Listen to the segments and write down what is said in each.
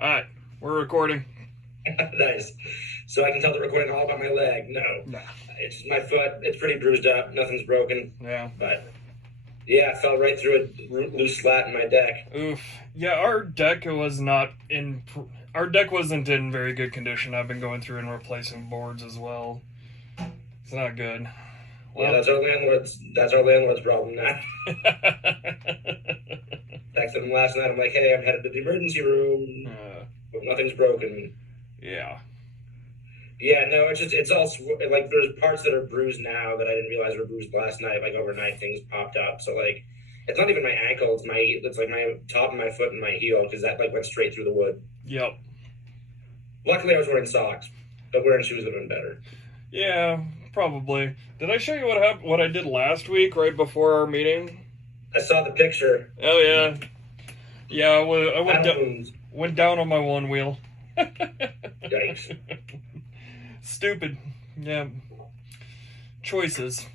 Alright, we're recording. Nice. So I can tell the recording all about my leg. No. It's my foot. It's pretty bruised up. Nothing's broken. Yeah. But, yeah, I fell right through a loose slat in my deck. Oof. Yeah, our deck wasn't in very good condition. I've been going through and replacing boards as well. It's not good. Well, yeah, that's our landlord's problem now. Texted him last night. I'm like, hey, I'm headed to the emergency room. But nothing's broken. Yeah. Yeah, no, it's all, like, there's parts that are bruised now that I didn't realize were bruised last night. Like, overnight, things popped up. So, like, it's not even my ankle. It's like my top of my foot and my heel, because that, like, went straight through the wood. Yep. Luckily, I was wearing socks, but wearing shoes would have been better. Yeah, probably. Did I show you what I did last week, right before our meeting? I saw the picture. Oh, yeah. Yeah, I went down on my one wheel. Yikes. Stupid. Yeah. Choices.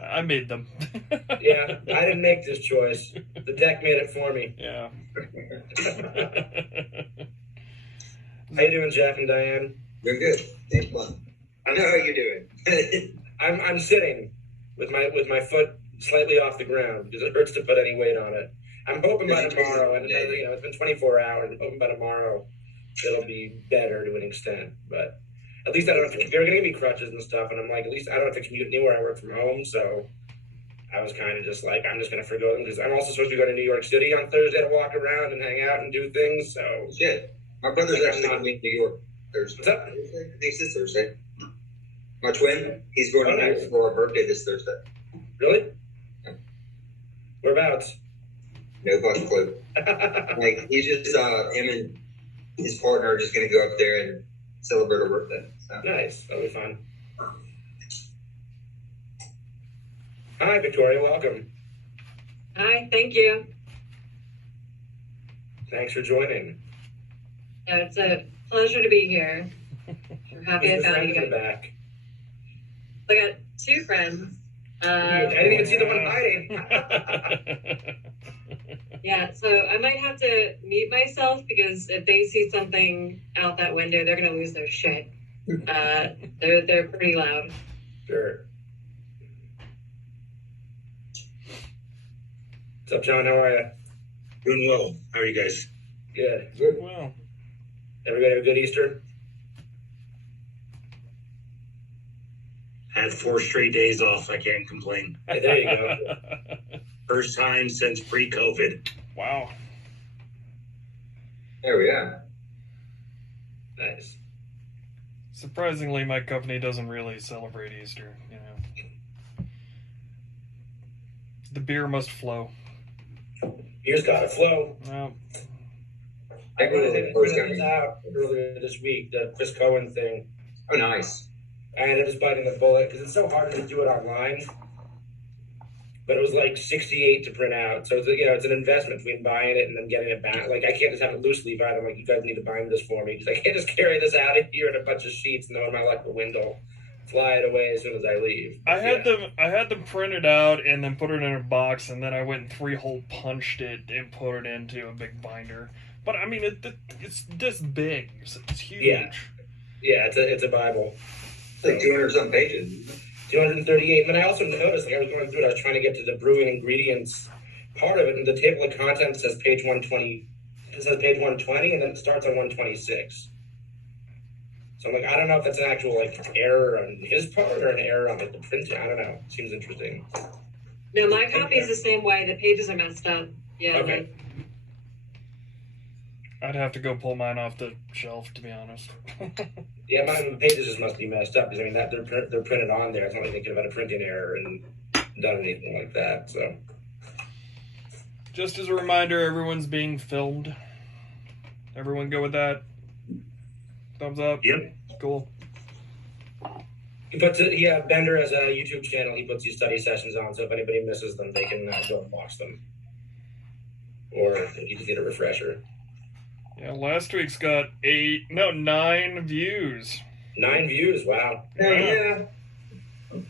I made them. Yeah, I didn't make this choice. The deck made it for me. Yeah. How you doing, Jeff and Diane? You're good. Thanks, Mom. I know how you're doing. I'm sitting with my foot slightly off the ground because it hurts to put any weight on it. I'm hoping by tomorrow, and it's been 24 hours. I'm hoping by tomorrow it'll be better to an extent. But at least I don't have to. They're going to give me crutches and stuff, and I'm like, at least I don't have to commute anywhere. I work from home, so I was kind of just like, I'm just going to forgo them because I'm also supposed to be going to New York City on Thursday to walk around and hang out and do things. So shit, my brother's actually going to be in New York Thursday. What's up? I think it's this Thursday. My twin, he's going to New York for our birthday this Thursday. Really? Yeah. Whereabouts? No fucking clue. Like, he's just, him and his partner are just going to go up there and celebrate her birthday. So. Nice. That'll be fun. Hi, Victoria. Welcome. Hi, thank you. Thanks for joining. Yeah, it's a pleasure to be here. We're happy I found you guys. Back. I got two friends. I didn't even see the one hiding. Yeah, so I might have to mute myself because if they see something out that window, they're gonna lose their shit. They're pretty loud. Sure. What's up, John? How are you? Doing well. How are you guys? Good. Well. Everybody have a good Easter? Had 4 straight days off. I can't complain. Hey, there you go. First time since pre-COVID. Wow. There we are. Nice. Surprisingly, my company doesn't really celebrate Easter, you know. The beer must flow. Beer's gotta flow. Well, I put this out earlier this week, the Chris Cohen thing. Oh, nice. I ended up just biting the bullet because it's so hard to do it online. But it was like $68 to print out. So it's an investment between buying it and then getting it back. Like, I can't just have it loose leaf out. I'm like, you guys need to bind this for me because I can't just carry this out of here in a bunch of sheets and knowing my luck will window. Fly it away as soon as I leave. I had them printed out and then put it in a box, and then I went and 3-hole punched it and put it into a big binder. But I mean, it's this big. It's huge. Yeah, it's a Bible. It's like 200-something pages. 238. And then I also noticed, like, I was going through it, I was trying to get to the brewing ingredients part of it, and the table of contents says page 120. It says page 120, and then it starts on 126. So I'm like, I don't know if that's an actual, like, error on his part or an error on, like, the printing. I don't know. It seems interesting. No, my copy is the same way. The pages are messed up. Yeah. Okay. I'd have to go pull mine off the shelf, to be honest. Yeah, the pages just must be messed up because I mean that they're printed on there. It's not like they could have had a printing error and done anything like that. So, just as a reminder, everyone's being filmed. Everyone go with that. Thumbs up. Yep. Cool. Bender has a YouTube channel. He puts these study sessions on, so if anybody misses them, they can go and watch them, or if you just need a refresher. Yeah, last week's got 9 views. 9 views, wow. Yeah. What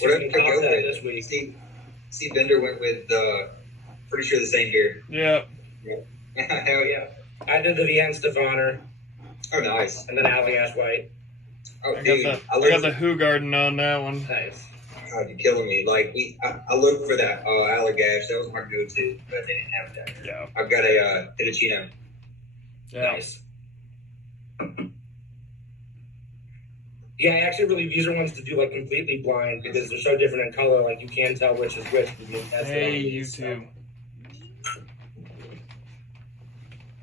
did you top that this week? See, Bender went with, pretty sure the same beer. Yeah. Hell yeah. I did the Vienna Stefaner, Oh, nice. and then Allagash White. Oh, I dude, got the Hoegaarden on that one. Nice. God, you're killing me. Like I looked for that Allagash. That was my go-to, but they didn't have that. Yeah. I've got a Pinocchino. Yeah. Nice. Yeah, I actually really these are ones to do like completely blind because they're so different in color. Like you can't tell which is which. Hey, you too.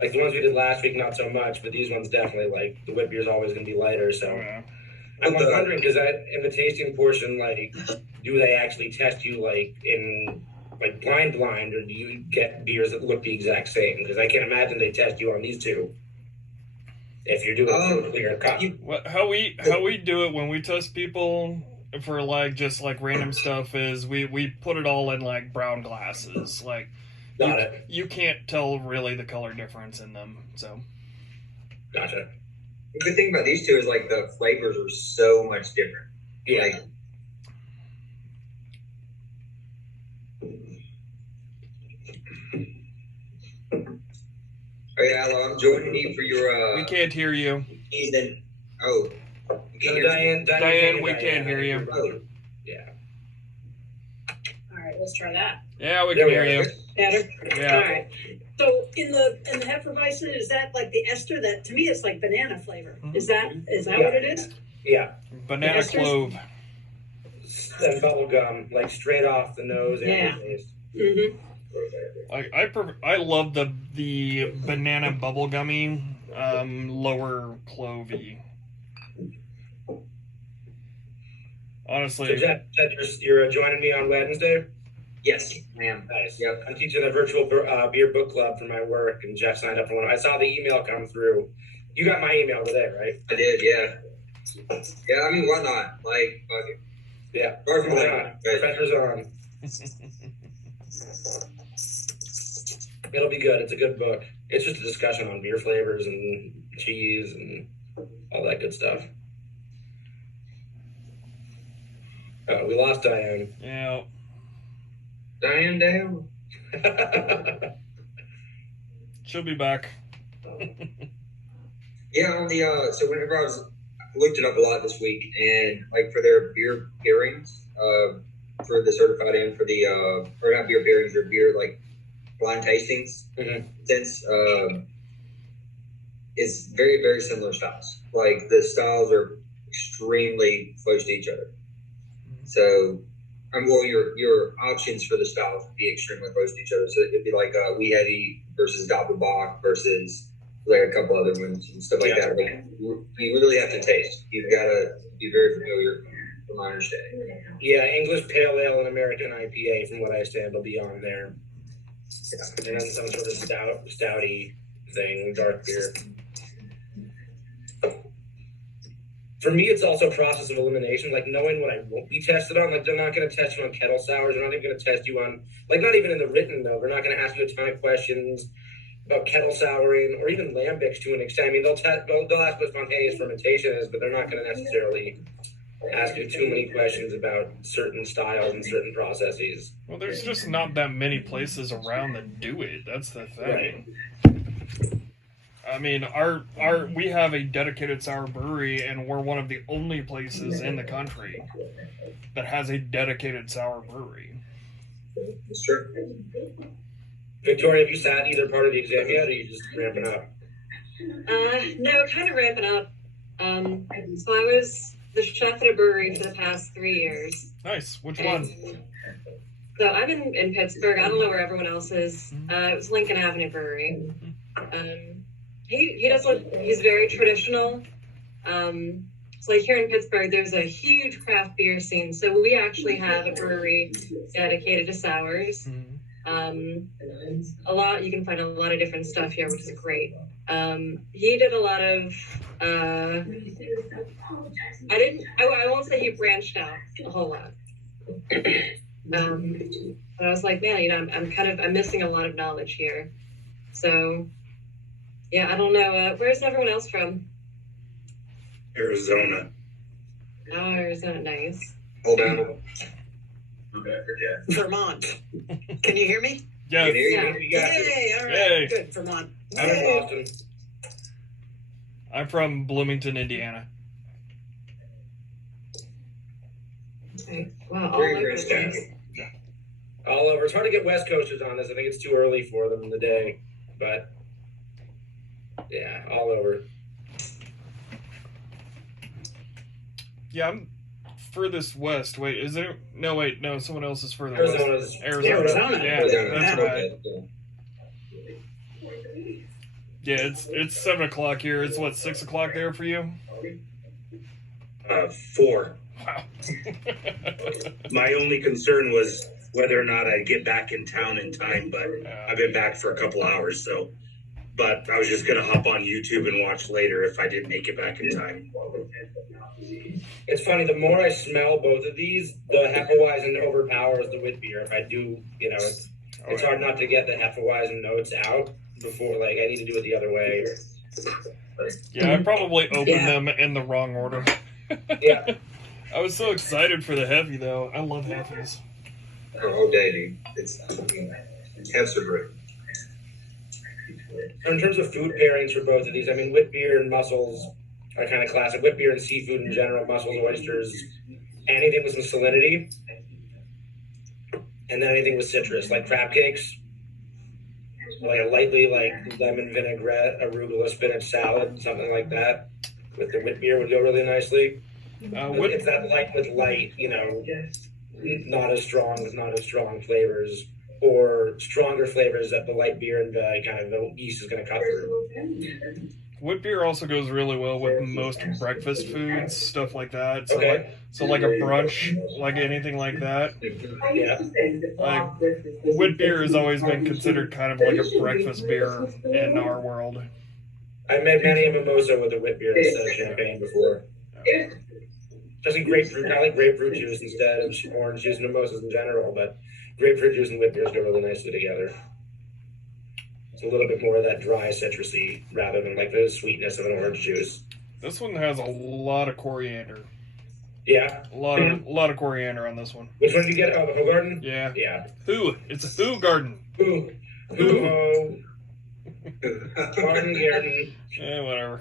Like the ones we did last week, not so much, but these ones definitely. Like the whip beer is always going to be lighter. So Yeah. I'm wondering because in the tasting portion, like, do they actually test you like in like blind, or do you get beers that look the exact same? Because I can't imagine they test you on these two. If you're doing a clear cut. How we do it when we test people for like just like random stuff is we put it all in like brown glasses. Like you can't tell really the color difference in them. So Gotcha. The good thing about these two is like the flavors are so much different. Yeah. Like, oh yeah, Alo, I'm joining you for your we can't hear you. season. Oh, you can't hear me? Diane, we can't hear you. Oh, Yeah. All right, let's try that. Yeah, we There can we hear are. you. Better. Yeah. All right. So in the Hefeweizen, is that like the ester? That to me, it's like banana flavor. Is that what it is? Yeah. Banana Esters? clove. And bubble gum, like straight off the nose and Yeah. the taste. Mm-hmm. I love the banana bubblegummy lower clovey. Honestly, So Jeff, you're joining me on Wednesday? yes, ma'am. Nice. Yep. I'm teaching a virtual beer book club for my work, and Jeff signed up for one. I saw the email come through. You got my email today, right? I did, yeah. Yeah, I mean, why not? Like, fuck it. Yeah. Perfect. Why not? Pressure's on. It'll be good. It's a good book. It's just a discussion on beer flavors and cheese and all that good stuff. We lost Diane. yeah. Diane down. She'll be back. Yeah, on the so whenever I looked it up a lot this week, and like for their beer pairings, for the certified and for the or not beer pairings or beer like blind tastings, since it's very very similar styles. Like the styles are extremely close to each other. So, well, your options for the styles would be extremely close to each other. So it'd be like Wee Heavy versus Doppelbock versus like a couple other ones and stuff like that. Like, you really have to taste. You've got to be very familiar, from my understanding. Yeah, English Pale Ale and American IPA, from what I understand, will be on there. Yeah. And then some sort of stouty thing, dark beer. For me, it's also a process of elimination, like knowing what I won't be tested on. Like, they're not going to test you on kettle sours. They're not even going to test you on, like, not even in the written, though. They're not going to ask you a ton of questions about kettle souring or even lambics to an extent. I mean, they'll ask what spontaneous fermentation is, but they're not going to necessarily ask you too many questions about certain styles and certain processes. Well, there's just not that many places around that do it. That's the thing. Right. I mean, we have a dedicated sour brewery, and we're one of the only places in the country that has a dedicated sour brewery. That's true. Victoria, have you sat either part of the exam yet, or are you just ramping up? No, kind of ramping up. So I was the chef at a brewery for the past 3 years. Nice. Which one? So I'm in Pittsburgh. I don't know where everyone else is. It was Lincoln Avenue Brewery. He does look. He's very traditional. So like here in Pittsburgh, there's a huge craft beer scene. So we actually have a brewery dedicated to sours. You can find a lot of different stuff here, which is great. He did a lot of. I won't say he branched out a whole lot. But I was like, man, I'm missing a lot of knowledge here. So, yeah, I don't know. Where's everyone else from? Arizona. Oh, Arizona, nice. Hold on. Okay, Vermont. Can you hear me? Yeah. You got it. Yay! All right, Hey. good. Vermont. I'm in Boston. I'm from Bloomington, Indiana. Okay. Wow. All Very over rich the county. place. All over. It's hard to get West Coasters on this. I think it's too early for them in the day. But yeah, all over. Yeah, I'm furthest west. Wait, is there? No, wait, no. Someone else is further Arizona's west. Arizona. Yeah, that's right. Yeah, it's 7 o'clock here. It's what, 6 o'clock there for you? 4. Wow. My only concern was whether or not I'd get back in town in time, but I've been back for a couple hours, so. But I was just gonna hop on YouTube and watch later if I didn't make it back in time. It's funny. The more I smell both of these, the Hefeweizen overpowers the wit beer. If I do, it's hard not to get the Hefeweizen notes out before. Like I need to do it the other way. Yeah, I probably opened them in the wrong order. Yeah. I was so excited for the heavy though. I love heavies. All day, dude. It's hefs are great. In terms of food pairings for both of these, I mean, wit beer and mussels are kind of classic. Wit beer and seafood in general, mussels, oysters, anything with some salinity, and then anything with citrus, like crab cakes, like a lightly like lemon vinaigrette, arugula spinach salad, something like that. With the wit beer would go really nicely. It's that light with light, not as strong flavors. Or stronger flavors that the light beer and the yeast is going to cut through. Wit beer also goes really well with most breakfast foods, stuff like that. So Okay. like a brunch, like anything like that. Yeah. Like wit beer has always been considered kind of like a breakfast beer in our world. I've made many a mimosa with a wit beer instead of champagne before. Especially grapefruit. I like grapefruit juice instead of orange juice and mimosas in general, but grapefruit juice and wit beers go really nicely together. It's a little bit more of that dry citrusy rather than like the sweetness of an orange juice. This one has a lot of coriander. Yeah. A lot of coriander on this one. Which one did you get? Oh, the Who Garden? Yeah. Yeah. It's a Who Garden. Who Garden Garden. Yeah, whatever.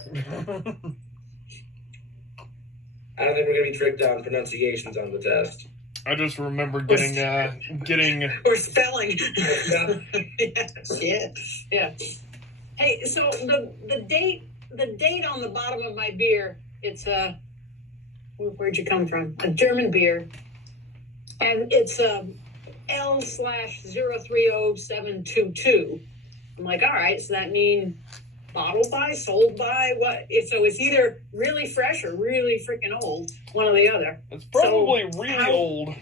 I don't think we're gonna be tricked on pronunciations on the test. I just remember getting Or spelling. Yeah. Hey, so the date on the bottom of my beer, it's where'd you come from? A German beer, and it's L/030,722. I'm like, all right, so that means bottled by, sold by, what? So it's either really fresh or really freaking old, one or the other. It's probably really old.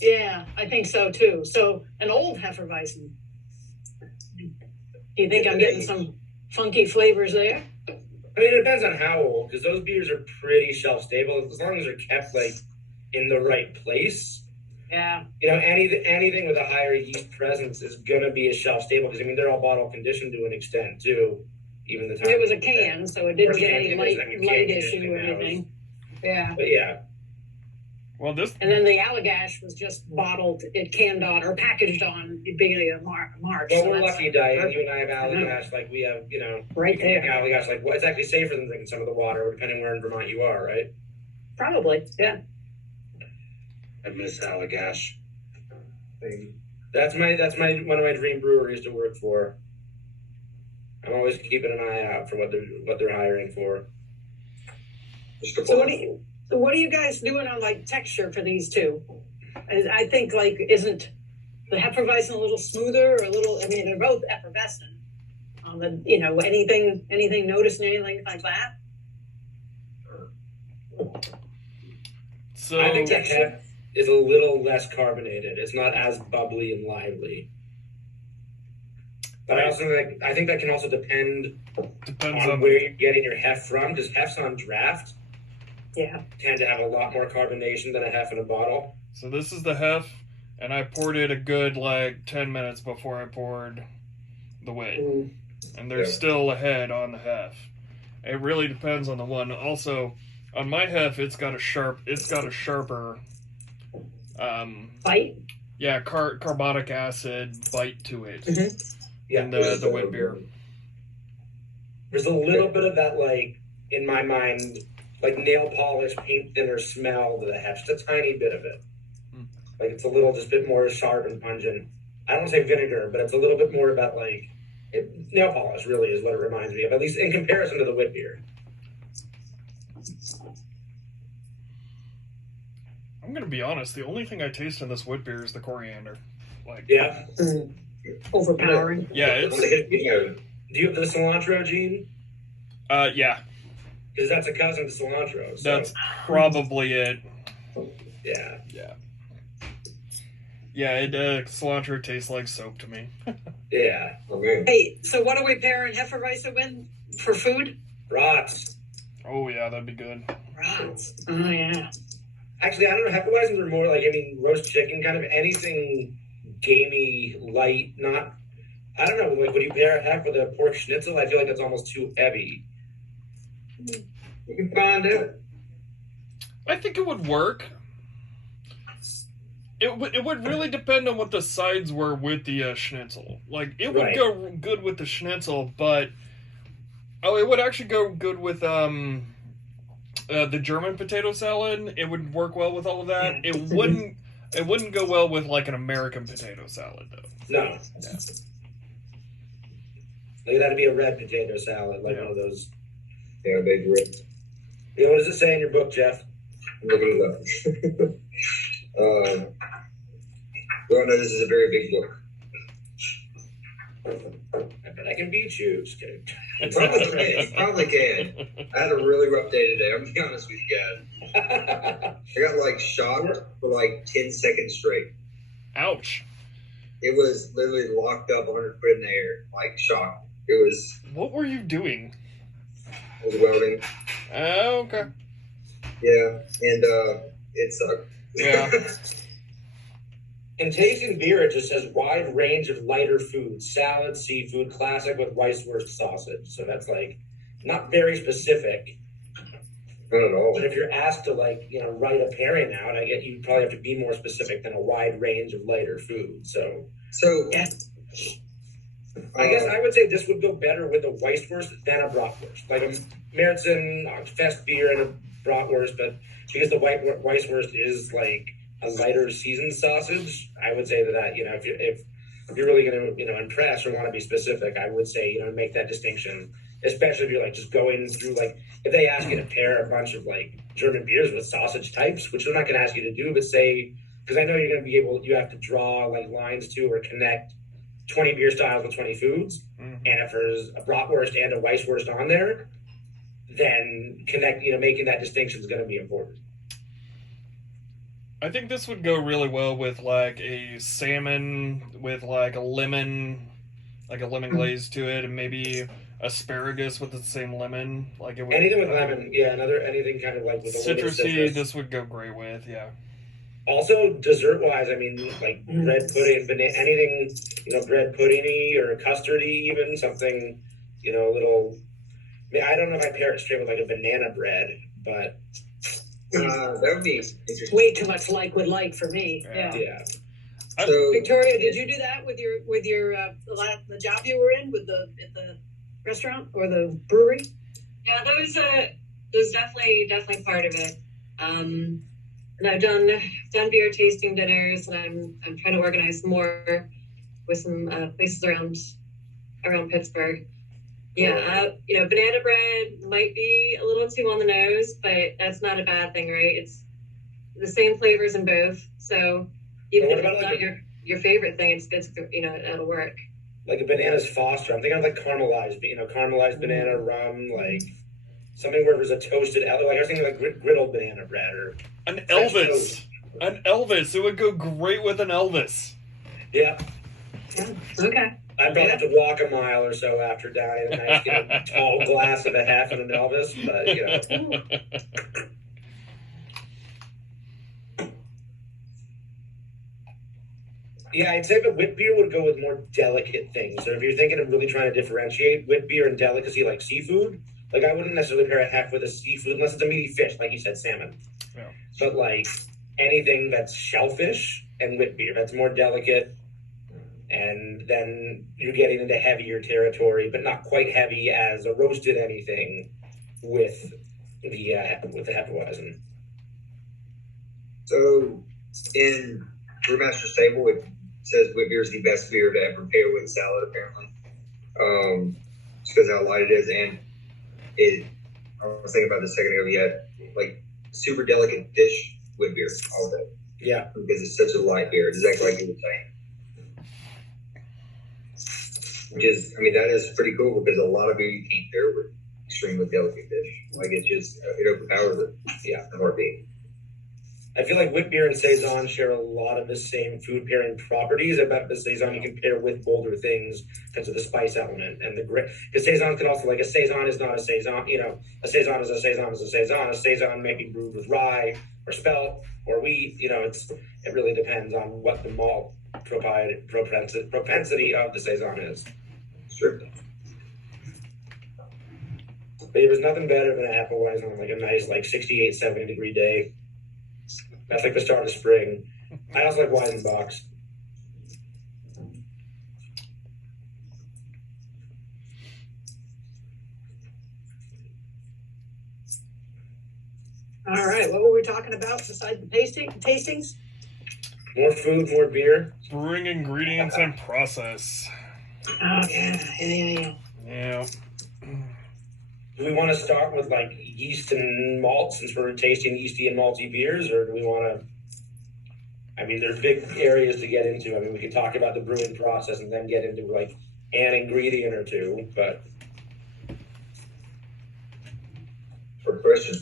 Yeah, I think so too. So an old Hefeweizen. Do you think I'm getting some funky flavors there? I mean, it depends on how old, because those beers are pretty shelf stable as long as they're kept like in the right place. Yeah. Anything with a higher yeast presence is gonna be a shelf stable because I mean they're all bottle conditioned to an extent too. Even the time It was a can, so it didn't get any light issue or anything. Yeah. But yeah. Well, this And then the Allagash was just bottled, canned on or packaged on the beginning of March. Well, so we're that's lucky, Diane. You and I have Allagash. Like we have, right there. Allagash. Like it's actually safer than drinking some of the water, depending where in Vermont you are, right? Probably, yeah. I miss Allagash. That's one of my dream breweries to work for. I'm always keeping an eye out for what they're hiring for. So what are you guys doing on like texture for these two? I think like isn't the Hefeweizen a little smoother or a little? I mean, they're both effervescent. Anything noticing anything like that? so I think the Hef is a little less carbonated. It's not as bubbly and lively. But I think that can also depends on where you're getting your Hef from, because Hefs on draft tend to have a lot more carbonation than a Hef in a bottle. So this is the Hef, and I poured it a good 10 minutes before I poured the wit. And there's still a head on the Hef. It really depends on the one. Also, on my Hef, it's got a sharper bite. Yeah, carbonic acid bite to it. Mm-hmm. Yeah, and the wit beer. There's a little bit of that, like, in my mind, like nail polish, paint thinner smell to the hef. Just a tiny bit of it. Like it's a little, just a bit more sharp and pungent. I don't want to say vinegar, but it's a little bit more about like nail polish. Really is what it reminds me of, at least in comparison to the wit beer. I'm gonna be honest. The only thing I taste in this wit beer is the coriander. Like, Yeah. Overpowering. yeah, it's Do you have the cilantro, Gene? yeah. Because that's a cousin to cilantro. So. That's probably it. Yeah. Yeah. Yeah, cilantro tastes like soap to me. Yeah. Okay. Hey, so what are we pairing Hefeweizen with for food? Brats. Oh yeah, that'd be good. Brats. Oh yeah. Actually, I don't know. Hefeweizens are more like, I mean, roast chicken, kind of anything gamey, light, not. I don't know. Like, would you pair a hef with a pork schnitzel? I feel like that's almost too heavy. You can find it. I think it would work. It would really depend on what the sides were with the schnitzel. Like, it would Right. go good with the schnitzel, but it would actually go good with the German potato salad. It would work well with all of that. It wouldn't go well with like an American potato salad though. No. Yeah. Like, that'd be a red potato salad, like Yeah. one of those. Yeah, baby. You know, what does it say in your book, Jeff? I'm looking it up. Well, no, this is a very big book. I bet I can beat you. Just kidding. Probably can. I had a really rough day today. I'm gonna be honest with you guys. I got like shocked for like 10 seconds straight. Ouch. It was literally locked up 100 foot in the air, like shocked. It was. What were you doing? I was welding. Oh, okay. Yeah, and it sucked. Yeah. In tasting beer, it just says wide range of lighter foods: salad, seafood, classic with Weisswurst sausage. So that's like not very specific. Not at all. But if you're asked to, like, you know, write a pairing out, I get you probably have to be more specific than a wide range of lighter food. So Yeah. I guess I would say this would go better with a Weisswurst than a bratwurst. Like a Märzen Fest beer and a bratwurst, but because the Weisswurst is like a lighter seasoned sausage, I would say that, you know, if you're really going to, you know, impress or want to be specific, I would say, you know, make that distinction. Especially if you're like just going through, like, if they ask you to pair a bunch of like German beers with sausage types, which they're not going to ask you to do, but say, because I know you're going to be able, you have to draw like lines to or connect 20 beer styles with 20 foods. Mm-hmm. And if there's a bratwurst and a Weisswurst on there, then making that distinction is going to be important. I think this would go really well with like a salmon with like a lemon glaze to it, and maybe asparagus with the same lemon. Like, it would, Anything with lemon, yeah. Anything kind of like with a little bit of citrusy. citrus. This would go great with, yeah. Also, dessert-wise, I mean, like bread pudding, anything, you know, bread pudding-y or custardy, even something, you know, a little. I mean, I don't know if I pair it straight with like a banana bread, but that would be interesting. Way too much like would like for me. Yeah. Yeah. yeah. So, Victoria, did you do that with your the job you were in with at the restaurant or the brewery? Yeah, that was definitely part of it. And I've done beer tasting dinners, and I'm trying to organize more with some places around Pittsburgh. Yeah, you know, banana bread might be a little too on the nose, but that's not a bad thing, right? It's the same flavors in both, so even if it's not your favorite thing, it's you know, it'll work. Like a bananas Foster. I'm thinking of like caramelized banana rum, like something where there's a toasted, like I was thinking like griddled banana bread or An Elvis. An Elvis. It would go great with an Elvis. yeah. Okay. I'd probably have to walk a mile or so after downing a nice, you know, tall glass of a half and an Elvis, but you know. Yeah, I'd say that wit beer would go with more delicate things. So if you're thinking of really trying to differentiate wit beer and delicacy like seafood, like I wouldn't necessarily pair a hef with a seafood unless it's a meaty fish, like you said, salmon. Yeah. But like anything that's shellfish and wit beer, that's more delicate and then you're getting into heavier territory, but not quite heavy as a roasted anything with the Hefeweizen. So in Brewmaster's Table, it says wheat beer is the best beer to ever pair with salad, apparently. Just because how light it is, and I was thinking about this a second ago. You had like super delicate dish wheat beer all day. Yeah, because it's such a light beer, exactly like you were saying. Which is, I mean, that is pretty cool because a lot of beer you can't pair with extremely delicate dish. Like it just it overpowers it. Yeah, the heartbeat. I feel like wheat beer and saison share a lot of the same food pairing properties. I bet the saison you can pair with bolder things because of the spice element and the grit. Because saison can also, like, a saison is not a saison. You know, a saison is a saison is a saison. A saison may be brewed with rye or spelt or wheat. You know, it really depends on what the malt propensity of the saison is. Sure. But there's nothing better than a Hefeweizen on like a nice, like 68, 70 degree day. That's like the start of spring. I also like Weizenbachs. All right, what were we talking about besides the tastings? More food, more beer. Brewing ingredients and process. Oh, yeah. Yeah. Do we want to start with like yeast and malt since we're tasting yeasty and malty beers, or do we want to? I mean, there's big areas to get into. I mean, we could talk about the brewing process and then get into like an ingredient or two, but. For question.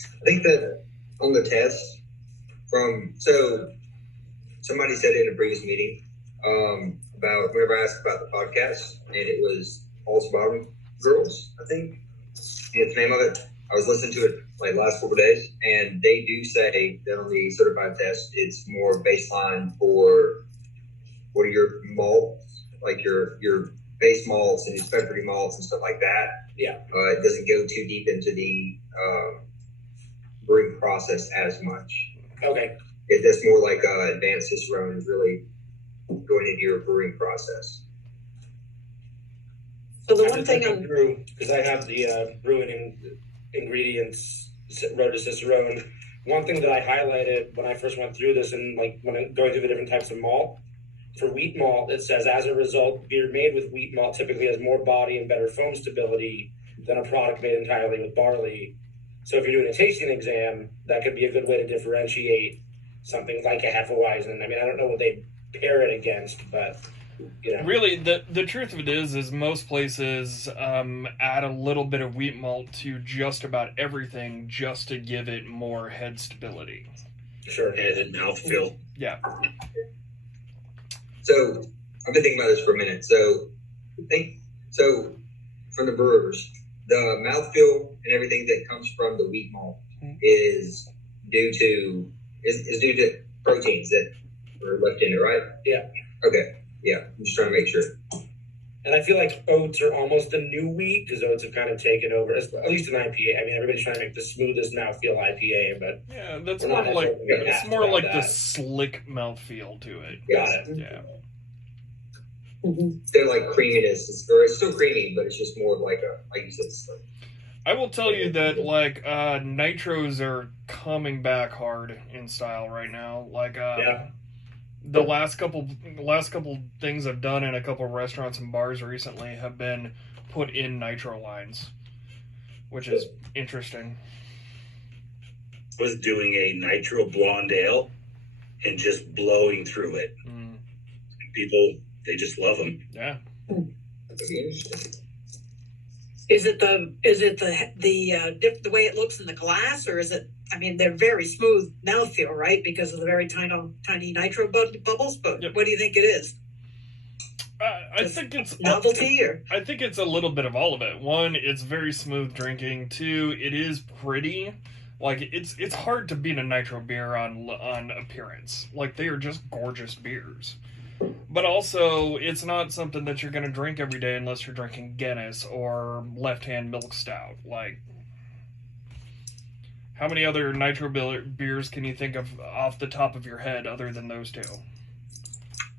I think that on the test somebody said in a previous meeting, about whenever I asked about the podcast, and it was Pulse Bottom Girls, I think is the name of it. I was listening to it like last couple of days, and they do say that on the certified test, it's more baseline for what are your malts, like your base malts and your specialty malts and stuff like that. Yeah. It doesn't go too deep into the brewing process as much. Okay. That's more like advanced Cicerone is really going into your brewing process. So the one thing on because I have the brewing ingredients Road to Cicerone. One thing that I highlighted when I first went through this, and like when I'm going through the different types of malt, for wheat malt, it says as a result, beer made with wheat malt typically has more body and better foam stability than a product made entirely with barley. So if you're doing a tasting exam, that could be a good way to differentiate something like a Hefeweizen. I mean, I don't know what they pair it against, but you know. Really, the truth of it is most places add a little bit of wheat malt to just about everything just to give it more head stability. Sure. And mouthfeel. Yeah. So I've been thinking about this for a minute. So from the brewers, the mouthfeel and everything that comes from the wheat malt is due to proteins that were left in it, right? Yeah. Okay. Yeah. I'm just trying to make sure. And I feel like oats are almost a new wheat because oats have kind of taken over, at least an IPA. I mean, everybody's trying to make the smoothest mouthfeel IPA, but yeah, that's more like it's more like the slick mouthfeel to it. Got it. Yeah. They're like creaminess, or it's still creamy, but it's just more like you said. I will tell you that like nitros are coming back hard in style right now. Like the last couple things I've done in a couple of restaurants and bars recently have been put in nitro lines, which is interesting. I was doing a nitro blonde ale and just blowing through it. People, they just love them. Yeah. Is it the way it looks in the glass, or is it? I mean, they're very smooth mouthfeel, right? Because of the very tiny nitro bubbles. But What do you think it is? I think it's novelty, or I think it's a little bit of all of it. One, it's very smooth drinking. Two, it is pretty. Like it's hard to beat a nitro beer on appearance. Like they are just gorgeous beers. But also, it's not something that you're going to drink every day unless you're drinking Guinness or left-hand milk stout. Like, How many other nitro beers can you think of off the top of your head other than those two?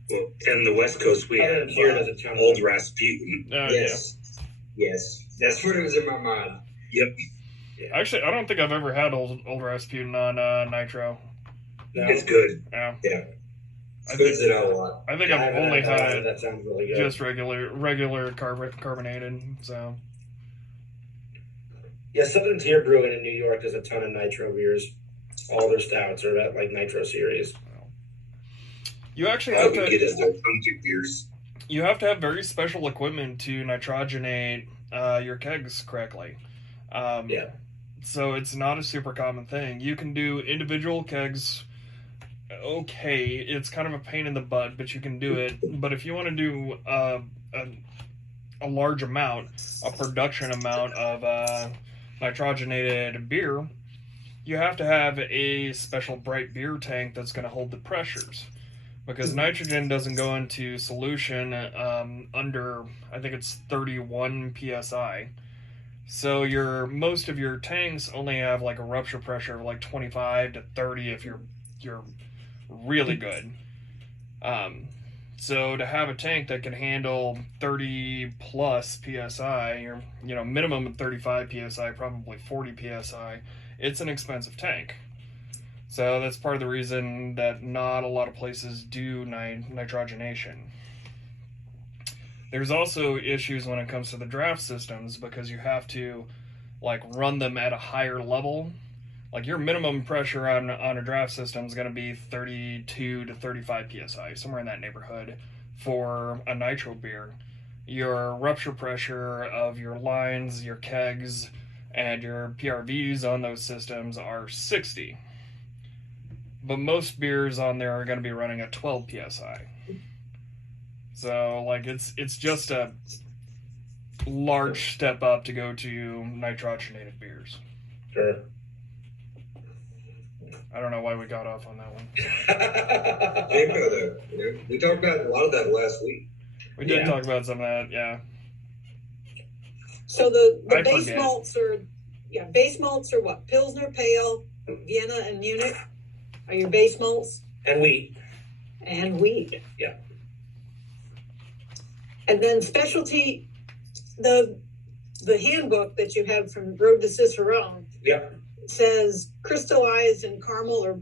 Well, in the West Coast, we have Old Rasputin. Yes. Yeah. Yes. That's what it was in my mind. Yep. Actually, I don't think I've ever had Old Rasputin on nitro. No. It's good. Yeah. Smooths it out a lot. I think I've only had it that sounds really good. just regular carbonated. So. Yeah, Southern Tier Brewing in New York does a ton of nitro beers. All their stouts are at like nitro series. You actually have to get us the funky beers. You have to have very special equipment to nitrogenate your kegs correctly. So it's not a super common thing. You can do individual kegs. Okay, it's kind of a pain in the butt, but you can do it. But if you want to do a large amount, a production amount of nitrogenated beer, you have to have a special bright beer tank that's going to hold the pressures. Because nitrogen doesn't go into solution under, I think it's 31 psi. So most of your tanks only have like a rupture pressure of like 25 to 30 if you're really good. So to have a tank that can handle 30 plus psi, or minimum of 35 psi, probably 40 psi, it's an expensive tank. So that's part of the reason that not a lot of places do nitrogenation. There's also issues when it comes to the draft systems because you have to run them at a higher level. Like your minimum pressure on a draft system is going to be 32 to 35 psi, somewhere in that neighborhood for a nitro beer. Your rupture pressure of your lines, your kegs, and your PRVs on those systems are 60. But most beers on there are going to be running at 12 psi. So, it's just a large step up to go to nitrogenated beers. Sure. I don't know why we got off on that one. We talked about a lot of that last week. We did talk about some of that, yeah. So the base malts are what? Pilsner, Pale, Vienna, and Munich are your base malts? And wheat. Yeah. And then specialty, the handbook that you have from Road to Cicerone says crystallized and caramel are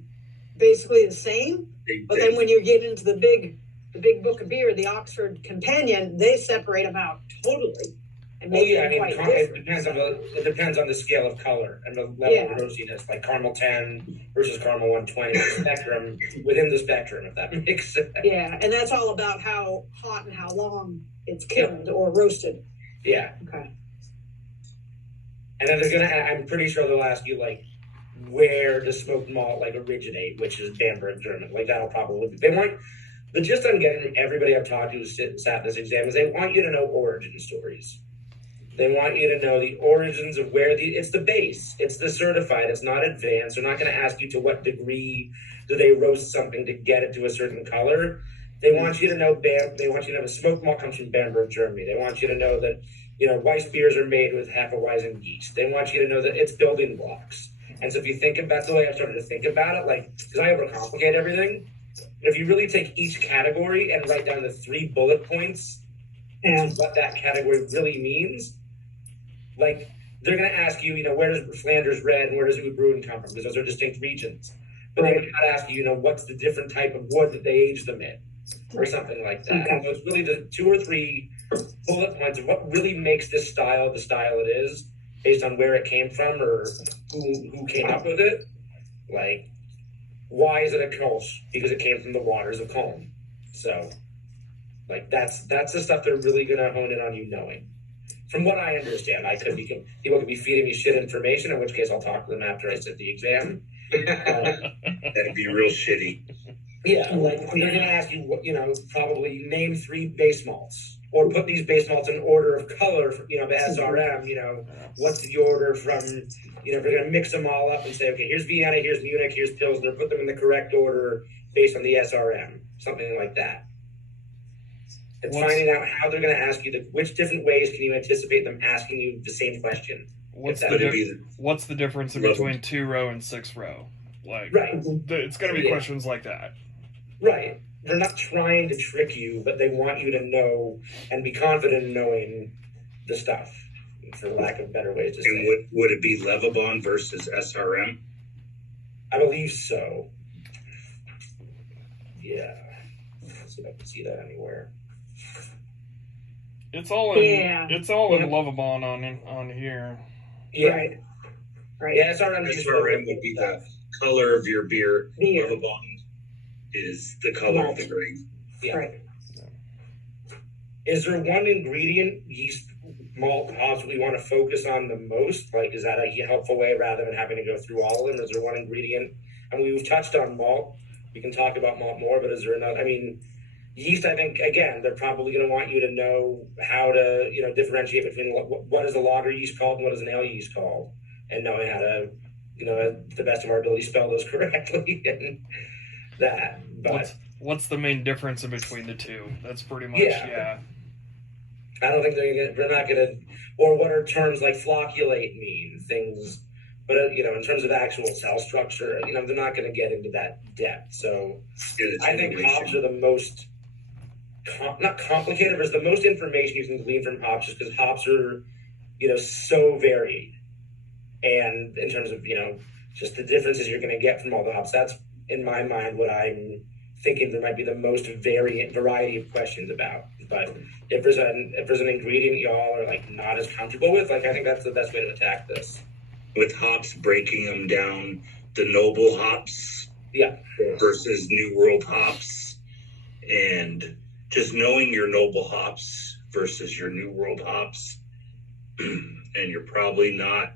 basically the same. But then when you get into the big book of beer, the Oxford Companion, they separate them out totally. And it depends on the scale of color and the level of roastiness, like caramel 10 versus caramel 120 spectrum within the spectrum, if that makes sense. Yeah, and that's all about how hot and how long it's killed or roasted. Yeah. Okay. And then I'm pretty sure they'll ask you where does smoked malt originate, which is Bamberg, German. That'll probably be. They want the gist I'm getting everybody I've talked to who sat this exam is they want you to know origin stories. They want you to know the origins of where it's the base. It's the certified. It's not advanced. They're not going to ask you to what degree do they roast something to get it to a certain color. They want you to know they want you to know the smoked malt comes from Bamberg, Germany. They want you to know that Weiss beers are made with Hefeweizen yeast. They want you to know that it's building blocks. And so if you think about that's the way I've started to think about it, because I overcomplicate everything. If you really take each category and write down the 3 bullet points and what that category really means. They're going to ask you, where does Flanders Red and where does Oud Bruin come from? Because those are distinct regions. But they're going to ask you, what's the different type of wood that they age them in, or something like that. Okay. So it's really the 2 or 3 bullet points of what really makes this style the style it is, based on where it came from or who came up with it. Why is it a Kolsch? Because it came from the waters of Colm. So, that's the stuff they're really going to hone in on you knowing. From what I understand, people could be feeding me shit information, in which case I'll talk to them after I sit the exam. That'd be real shitty. Yeah, they're going to ask you, probably name 3 base malts, or put these base malts in order of color, the SRM, what's the order from, if they're going to mix them all up and say, okay, here's Vienna, here's Munich, here's Pilsner, put them in the correct order based on the SRM, something like that. And finding out how they're going to ask you, which different ways can you anticipate them asking you the same question What's Would it be what's the difference between 2-row and 6-row? Like, Right. It's going to be questions like that. Right. They're not trying to trick you, but they want you to know and be confident in knowing the stuff, for lack of better ways to say and it. would it be Levabon versus SRM? I believe so. Yeah. Let's see if I can see that anywhere. It's all in Yeah. Lovabon on here. Yeah. Right. Yeah, SRM would be the color of your beer. Beer. Levabon is the color of the grain. Yeah. Right. Is there one ingredient, yeast, malt, hops, we want to focus on the most? Like, is that a helpful way rather than having to go through all of them? Is there one ingredient? I mean, we've touched on malt. We can talk about malt more, but is there another? I mean, yeast, I think, again, they're probably going to want you to know how to, differentiate between what is a lager yeast called and what is an ale yeast called, and knowing how to, to the best of our ability, spell those correctly and that. But what's the main difference in between the two? That's pretty much, yeah. I don't think they're not going to, or what are terms like flocculate mean, things, but, in terms of actual cell structure, they're not going to get into that depth. So I think hops are the most, not complicated, but it's the most information you can glean from hops, just because hops are, so varied. And in terms of, just the differences you're going to get from all the hops, that's, in my mind, what I'm thinking there might be the most variety of questions about. But if there's an ingredient y'all are like not as comfortable with, like, I think that's the best way to attack this. With hops, breaking them down, the noble hops, versus New World hops, and just knowing your noble hops versus your New World hops, and you're probably not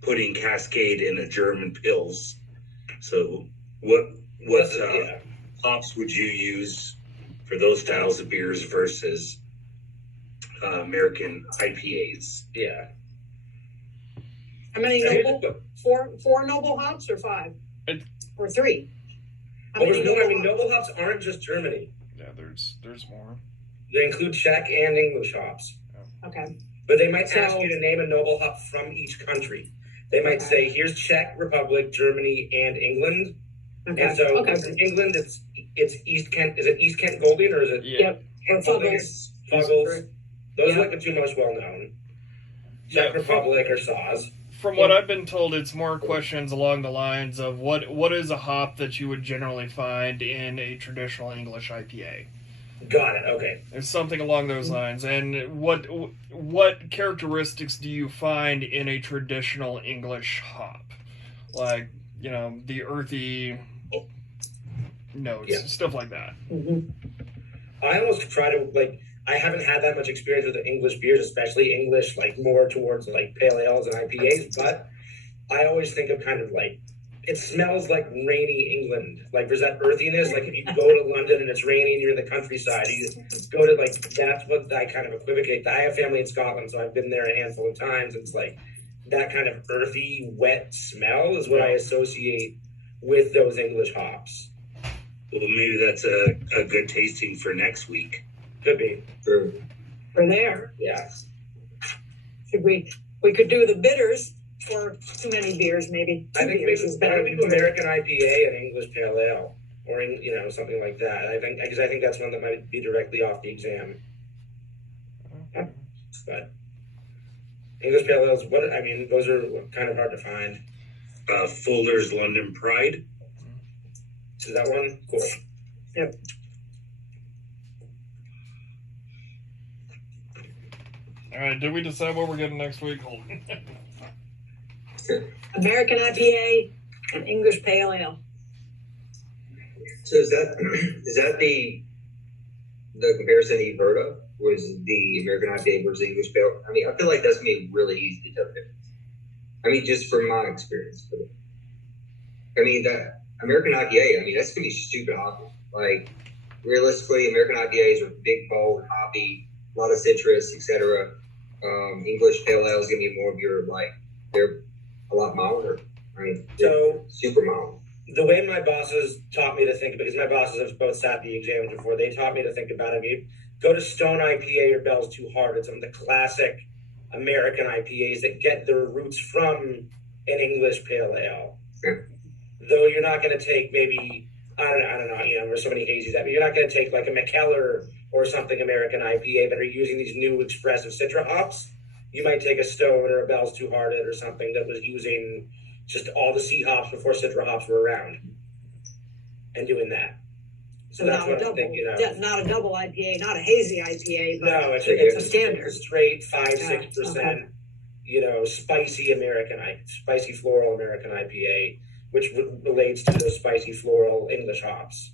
putting Cascade in a German Pils. So what hops would you use for those styles of beers versus American IPAs? Yeah. How many noble? Four noble hops or 5? Or 3? Noble hops aren't just Germany. Yeah, there's more. They include Czech and English hops. Okay. But they might ask you to name a noble hop from each country. They might say, here's Czech Republic, Germany, and England. Okay. And so from England, it's East Kent. Is it East Kent Golding or is it? Yep. Or Fuggles. Fuggles. Those are like the two most well known. Czech Republic or Saaz. From what I've been told, it's more questions along the lines of what is a hop that you would generally find in a traditional English IPA. Got it. Okay. There's something along those lines. And what characteristics do you find in a traditional English hop? Like, the earthy notes, stuff like that. Mm-hmm. I almost try to, I haven't had that much experience with the English beers, especially English, more towards, pale ales and IPAs, but I always think of kind of, it smells like rainy England. There's that earthiness. If you go to London and it's rainy and you're in the countryside, you go to, that's what I kind of equivocate. I have family in Scotland, so I've been there a handful of times. It's that kind of earthy, wet smell is what I associate with those English hops. Well, maybe that's a good tasting for next week. Could be. For there. Yeah. We could do the bitters or too many beers, maybe. I think maybe it's better to do American IPA and English Pale Ale, or something like that. I think that's one that might be directly off the exam. But English Pale Ales, those are kind of hard to find. Fuller's London Pride. Is that one? Cool. Yep. All right, did we decide what we're getting next week? American IPA and English Pale Ale. So is that the comparison you've heard of? Was the American IPA versus English Pale? I feel like that's gonna be really easy to tell the difference. Just from my experience. That American IPA, that's gonna be stupid hoppy. Realistically, American IPAs are big, bold, hoppy, a lot of citrus, etc. English Pale Ale is gonna be more of your they're a lot milder. So super mild. The way my bosses taught me to think, because my bosses have both sat the exams before, they taught me to think about it. Go to Stone IPA or Bell's Too Hard. It's the classic American IPAs that get their roots from an English pale ale. Though you're not going to take maybe, I don't know, there's so many hazies that, but you're not going to take like a McKellar or something American IPA that are using these new expressive Citra hops. You might take a Stone or a Bell's Two Hearted or something that was using just all the C hops before Citra hops were around and doing that. So that's what I'm thinking of. Not a double IPA, not a hazy IPA, but no, it's a standard. It's straight 5-6%, okay. Spicy floral American IPA, which relates to the spicy floral English hops.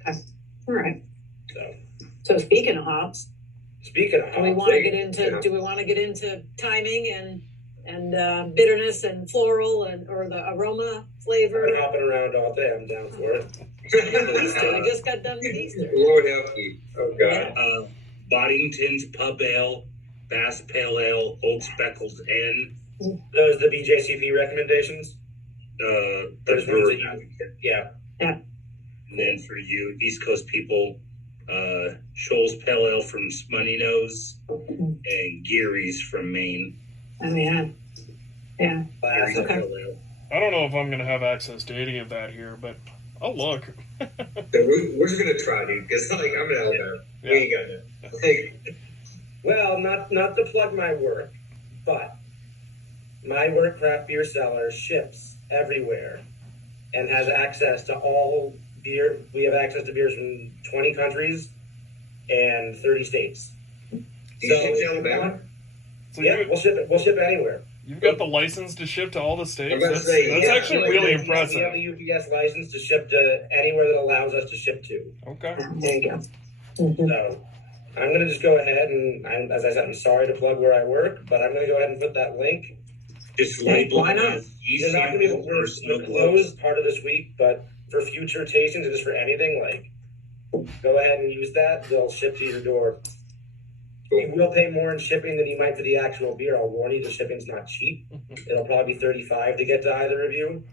Okay. All right. So speaking of hops, do we want to get into timing and bitterness and floral or the aroma flavor? I'm hopping around all day. I'm down for it. Easter. I just got done with Easter. Lord help you. Oh God. Yeah. Boddington's Pub Ale, Bass Pale Ale, Old Speckles N. Those the BJCP recommendations. Those were yeah. And then for you East Coast people, Shoals Pale Ale from Smoney Nose and Geary's from Maine. Oh yeah. Geary's Okay. Pale Ale. I don't know if I'm going to have access to any of that here, but I'll look. So we're just gonna try, dude. Because I'm in Alabama. Yeah. We ain't got that. Well, not to plug my work, but my work craft beer cellar ships everywhere and has access to all beer. We have access to beers from 20 countries and 30 states. Do you ship to Alabama? So Yeah, we'll ship it anywhere. You've got the license to ship to all the states? I'm about to That's say, yeah, actually like, really We have impressive. a UPS license to ship to anywhere that allows us to ship to. Okay. There you go. So I'm going to just go ahead and, as I said, I'm sorry to plug where I work, but I'm going to go ahead and put that link. Just label Why it not? as You're not going to be able or to snow globes. close part of this week, but for future tastings and just for anything, go ahead and use that. They'll ship to your door. You will pay more in shipping than you might for the actual beer. I'll warn you, the shipping's not cheap. It'll probably be $35 to get to either of you.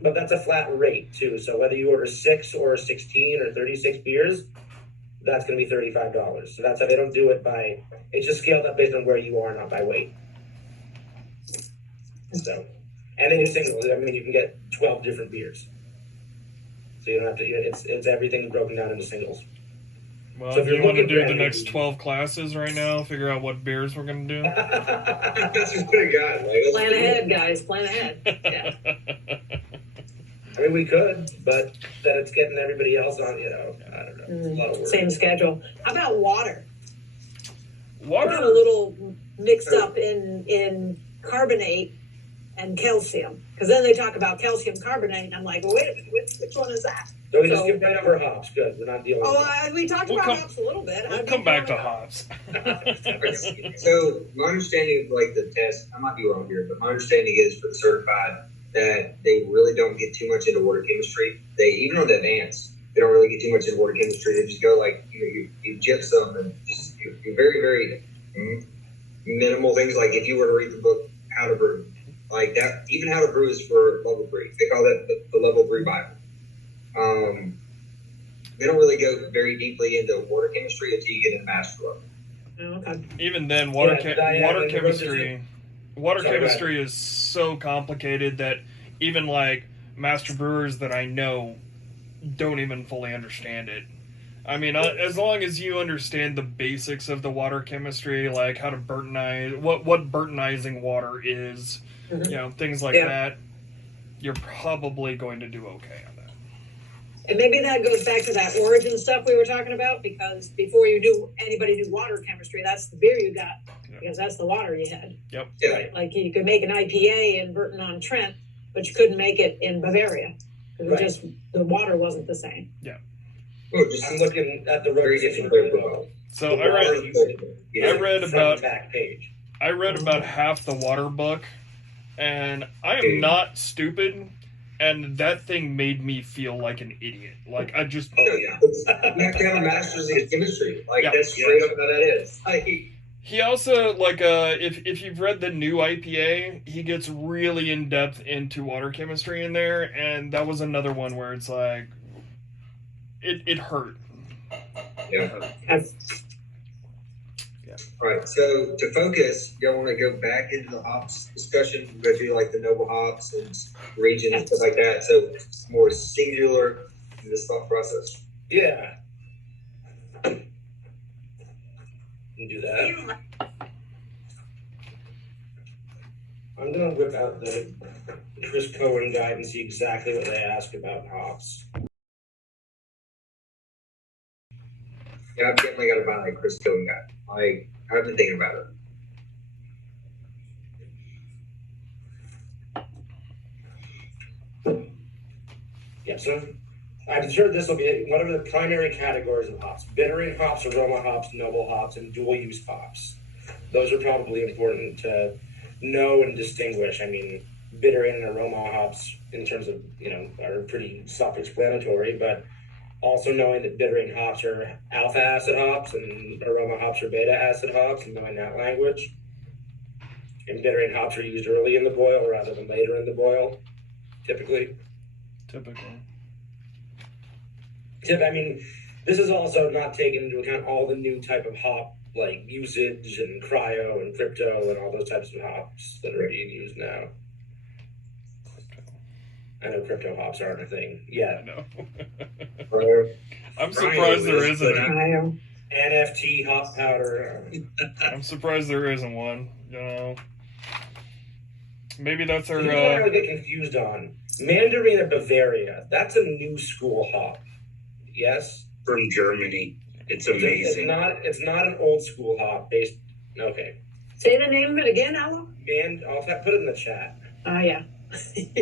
But that's a flat rate, too. So whether you order 6 or 16 or 36 beers, that's going to be $35. So that's how they don't do it by... It's just scaled up based on where you are, not by weight. So, and then your singles. You can get 12 different beers. So you don't have to... It's everything broken down into singles. Well, So if if you're you want to looking do for the any- next 12 classes right now, figure out what beers we're going to do. That's just what I got. Like, Plan ahead, guys. Plan ahead. Yeah. We could, but then it's getting everybody else on, I don't know. It's a lot of work. Same schedule. How about water? Water? Got a little mixed up in carbonate and calcium, because then they talk about calcium carbonate, and I'm like, well, wait a minute, which one is that? So we just skip right over hops. Good. We're not dealing with that. We talked We'll about come- hops a little bit. We'll come back to hops. So my understanding of the test, I might be wrong here, but my understanding is for the certified that they really don't get too much into water chemistry. They even on the advanced, they don't really get too much into water chemistry. They just go you gypsum and just you very very minimal things. Like if you were to read the book How to Brew, like that, even How to Brew is for level 3. They call that the level 3 Bible. They don't really go very deeply into water chemistry until you get into master level. Oh, okay. Even then, water Diane, chemistry is so complicated that even master brewers that I know don't even fully understand it. As long as you understand the basics of the water chemistry, like how to Burtonize, what Burtonizing water is, things like that, you're probably going to do okay on that. And maybe that goes back to that origin stuff we were talking about, because before anybody do water chemistry, that's the beer you got, because that's the water you had. Yep. Yeah. Like you could make an IPA in Burton-on-Trent, but you couldn't make it in Bavaria, because the water wasn't the same. I'm looking at the Very reference different profile. So I read about half the water book, and I am not stupid. And that thing made me feel like an idiot. Like I just. Oh yeah. You have to have a master's in chemistry. That's straight up how that is. He also if you've read the new IPA, he gets really in depth into water chemistry in there, and that was another one where it's like it hurt. Yeah. Yeah. All right, so to focus, y'all want to go back into the hops discussion? We'll go through like the noble hops and region and stuff like that. So it's more singular in this thought process. Yeah. Can do that. I'm gonna whip out the Chris Cohen guide and see exactly what they ask about hops. Yeah, I've definitely got to buy a Chris Cohen guide. I've been thinking about it. Yeah, so I'm sure this will be one of the primary categories of hops: bittering hops, aroma hops, noble hops, and dual-use hops. Those are probably important to know and distinguish. I mean, bittering and aroma hops, in terms of, are pretty self-explanatory, but also knowing that bittering hops are alpha acid hops and aroma hops are beta acid hops, and knowing that language. And bittering hops are used early in the boil rather than later in the boil, typically. I mean, this is also not taking into account all the new type of hop, like usage and cryo and crypto and all those types of hops that are being used now. I know crypto hops aren't a thing yet. No. I'm surprised there isn't an NFT hop powder. I'm surprised there isn't one. Maybe that's our. You know what I get confused on? Mandarina Bavaria. That's a new school hop. Yes? From Germany. It's amazing. It's not an old school hop based. Okay. Say the name of it again, Ella. I'll put it in the chat. Oh, yeah.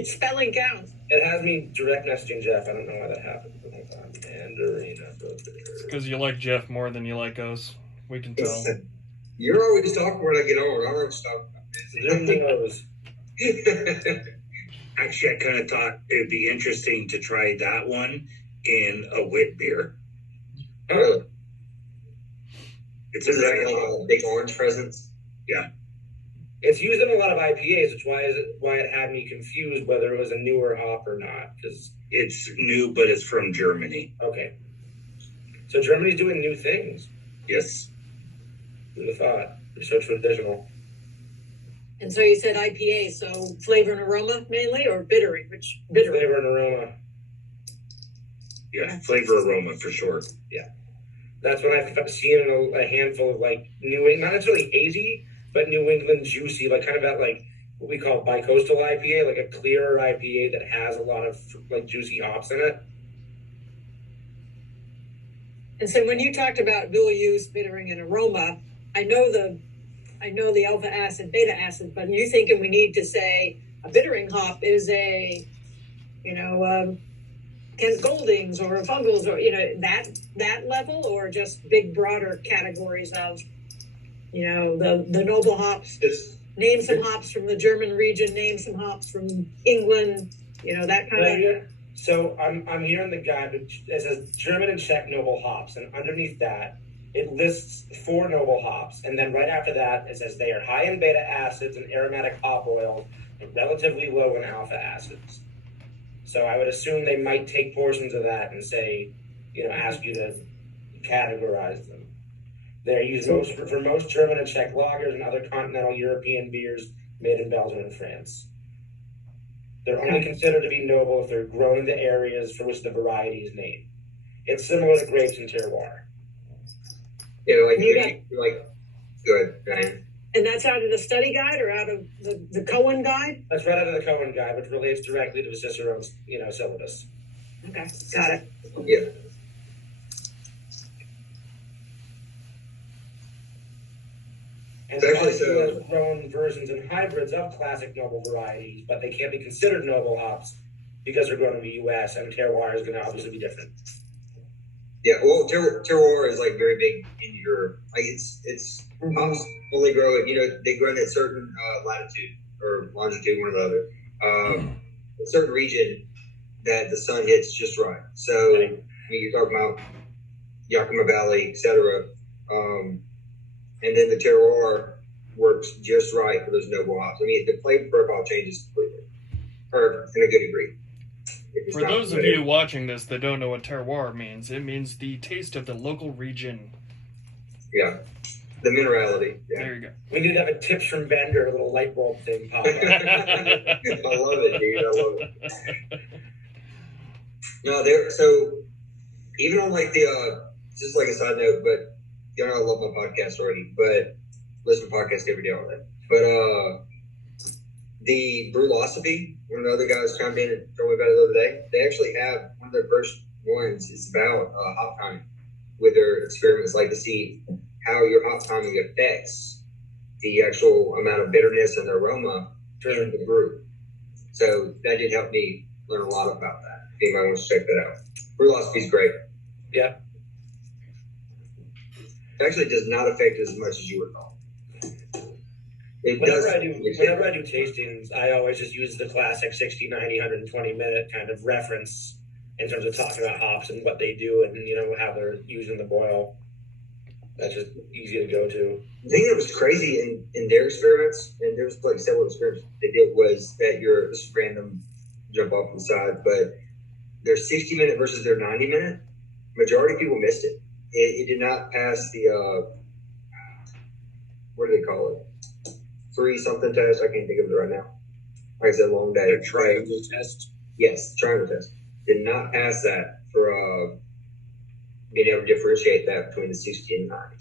Spelling counts. It has me direct messaging Jeff. I don't know why that happened. Mandarina Bavaria. Because you like Jeff more than you like us. We can tell. You're always talking when I get on. I don't stop. Actually, I kind of thought it'd be interesting to try that one in a wit beer. Really? It's a big orange presence. Yeah. It's used in a lot of IPAs, which why it had me confused whether it was a newer hop or not. Because it's new, but it's from Germany. Okay. So Germany's doing new things. Yes. Who would have thought? They're so traditional. And so you said IPA, so flavor and aroma mainly, or bittering? Which bittering? Flavor and aroma. Yeah, flavor aroma for sure. Yeah. That's when I've seen a handful of like New England, not necessarily hazy, but New England juicy, like kind of that like what we call bicoastal IPA, like a clearer IPA that has a lot of like juicy hops in it. And so when you talked about dual use, bittering, and aroma, I know the alpha acid, beta acid, but you thinking we need to say a bittering hop is a, Kent Goldings or Fungals or, that level, or just big broader categories of, the noble hops. Name some hops from the German region, name some hops from England, that kind of. So I'm here in the guide, it says German and Czech noble hops, and underneath that, it lists 4 noble hops, and then right after that, it says they are high in beta acids and aromatic hop oils, and relatively low in alpha acids. So I would assume they might take portions of that and say, ask you to categorize them. They're used for most German and Czech lagers and other continental European beers made in Belgium and France. They're only considered to be noble if they're grown in the areas for which the variety is named. It's similar to grapes and terroir. Yeah, good, Diane. And that's out of the study guide or out of the Cohen guide? That's right out of the Cohen guide, which relates directly to Cicerone's, syllabus. Okay, got it. Yeah. And there are grown versions and hybrids of classic noble varieties, but they can't be considered noble hops because they're grown in the U.S. and terroir is going to obviously be different. Yeah, well, terroir is like very big in Europe. Like it's hops only grow it. They grow in a certain latitude or longitude, one or the other. A certain region that the sun hits just right. So you're talking about Yakima Valley, etc. And then the terroir works just right for those noble hops. I mean, the flavor profile changes completely, or in a good degree. For those of you watching this that don't know what terroir means, it means the taste of the local region. Yeah. The minerality. Yeah. There you go. We need to have a tips from vendor, a little light bulb thing pop up. I love it, dude. I love it. No, so even on like the just like a side note, but you know I love my podcast already, but listen to podcasts every day all day. But the Brewlosophy, one of the other guys chimed in and told me about it the other day. They actually have one of their first ones. It's about hop timing with their experiments, like to see how your hop timing affects the actual amount of bitterness and aroma in the brew. So that did help me learn a lot about that. If anybody wants to check that out, Brewlosophy is great. Yeah. It actually does not affect as much as you would call. Whenever I do tastings, I always just use the classic 60, 90, 120 minute kind of reference in terms of talking about hops and what they do and, you know, how they're using the boil. That's just easy to go to. The thing that was crazy in their experiments, and there was like several experiments they did, was that this is random jump off the side, but their 60-minute versus their 90-minute, majority of people missed it. It did not pass the, what do they call it? 3-something test. I can't think of it right now. Like I said, long day. The triangle test? Yes, triangle test. Did not pass that for being able to differentiate that between the 60 and 90.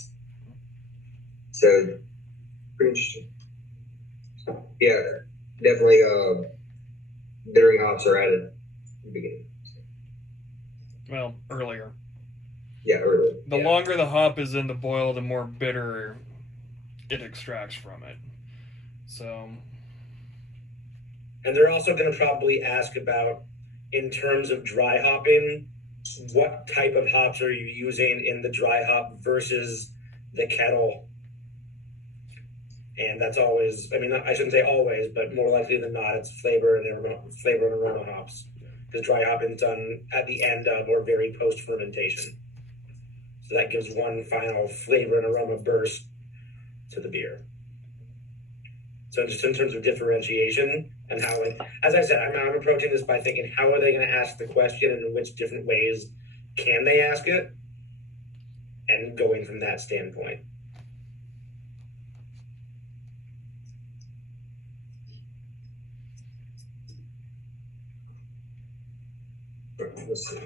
So, pretty interesting. Yeah, definitely bittering hops are added in the beginning. Well, earlier. Yeah, earlier. The longer the hop is in the boil, the more bitter it extracts from it. So. And they're also going to probably ask about, in terms of dry hopping, what type of hops are you using in the dry hop versus the kettle? And that's always, I mean, I shouldn't say always, but more likely than not, it's flavor and aroma hops. Because dry hopping is done at the end of or very post fermentation. So that gives one final flavor and aroma burst to the beer. So just in terms of differentiation and how, as I said, I'm approaching this by thinking, how are they going to ask the question and in which different ways can they ask it? And going from that standpoint. Let's see.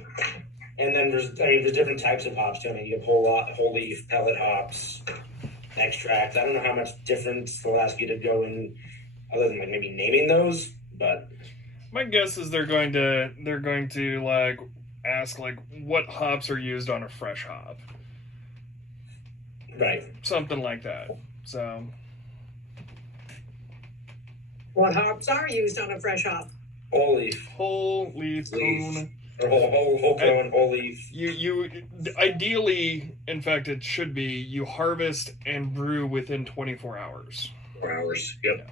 And then there's different types of hops too. I mean, you have whole leaf, pellet hops, extracts. I don't know how much difference they'll ask you to go in, other than like maybe naming those. But my guess is they're going to like ask like what hops are used on a fresh hop, right? Something like that. So, what hops are used on a fresh hop? Whole leaf cone. Or whole cone, whole leaf. You ideally, in fact, it should be you harvest and brew within 24 hours. 4 hours. Yep.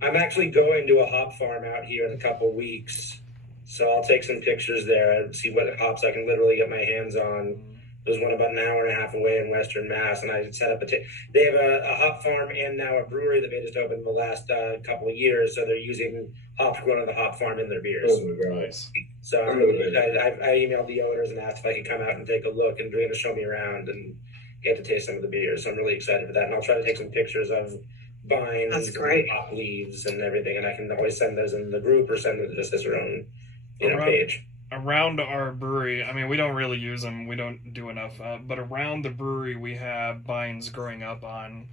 I'm actually going to a hop farm out here in a couple weeks, so I'll take some pictures there and see what hops I can literally get my hands on. There's one about an hour and a half away in Western Mass, and I set up they have a hop farm and now a brewery that they just opened in the last couple of years, so they're using hops grown on the hop farm in their beers. Oh, nice. So I emailed the owners and asked if I could come out and take a look, and they're going to show me around and get to taste some of the beers. So I'm really excited for that, and I'll try to take some pictures of vines and hop leaves and everything, and I can always send those in the group or send them to the Cicerone page. Around our brewery, I mean, we don't really use them. We don't do enough. But around the brewery, we have vines growing up on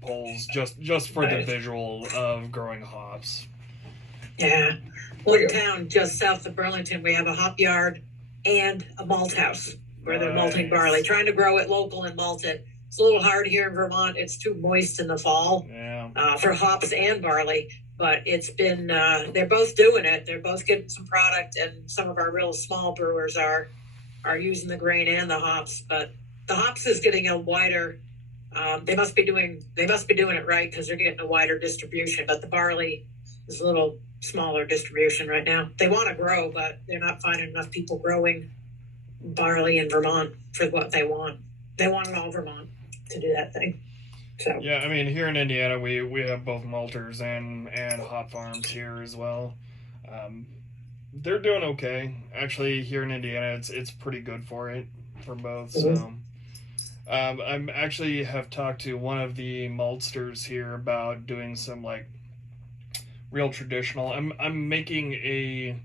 poles just for the visual of growing hops. Yeah. One town just south of Burlington, we have a hop yard and a malt house where they're malting barley, trying to grow it local and malt it. It's a little hard here in Vermont. It's too moist in the fall for hops and barley. But it's been, they're both doing it. They're both getting some product, and some of our real small brewers are using the grain and the hops. But the hops is getting a wider, they must be doing it right because they're getting a wider distribution. But the barley is a little smaller distribution right now. They want to grow, but they're not finding enough people growing barley in Vermont for what they want. They want it all Vermont to do that thing. So. Yeah, I mean, here in Indiana, we have both malters and hop farms here as well. They're doing okay. Actually, here in Indiana, it's pretty good for both. So, I'm actually have talked to one of the maltsters here about doing some like real traditional. I'm making a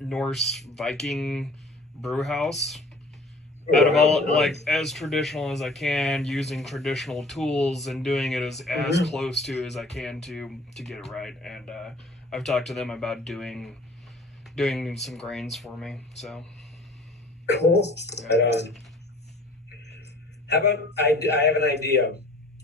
Norse Viking brew house out of all like as traditional as I can, using traditional tools and doing it as close to as I can to get it right. And I've talked to them about doing some grains for me. So cool. Right. How about I have an idea.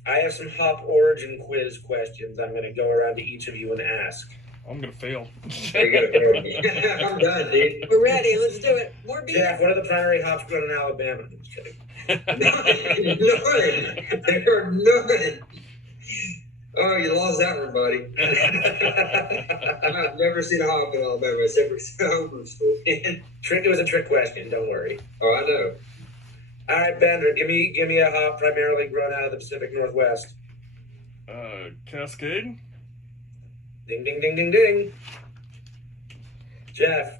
I have some hop origin quiz questions I'm going to go around to each of you and ask. I'm going to fail. I'm done, dude. We're ready. Let's do it. More beer. Jeff, what are the primary hops grown in Alabama? I'm just kidding. None. There are none. Oh, you lost that one, buddy. I've never seen a hop in Alabama except for homebrew school. It was a trick question. Don't worry. Oh, I know. All right, Bender, give me a hop primarily grown out of the Pacific Northwest. Cascade. Ding, ding, ding, ding, ding. Jeff,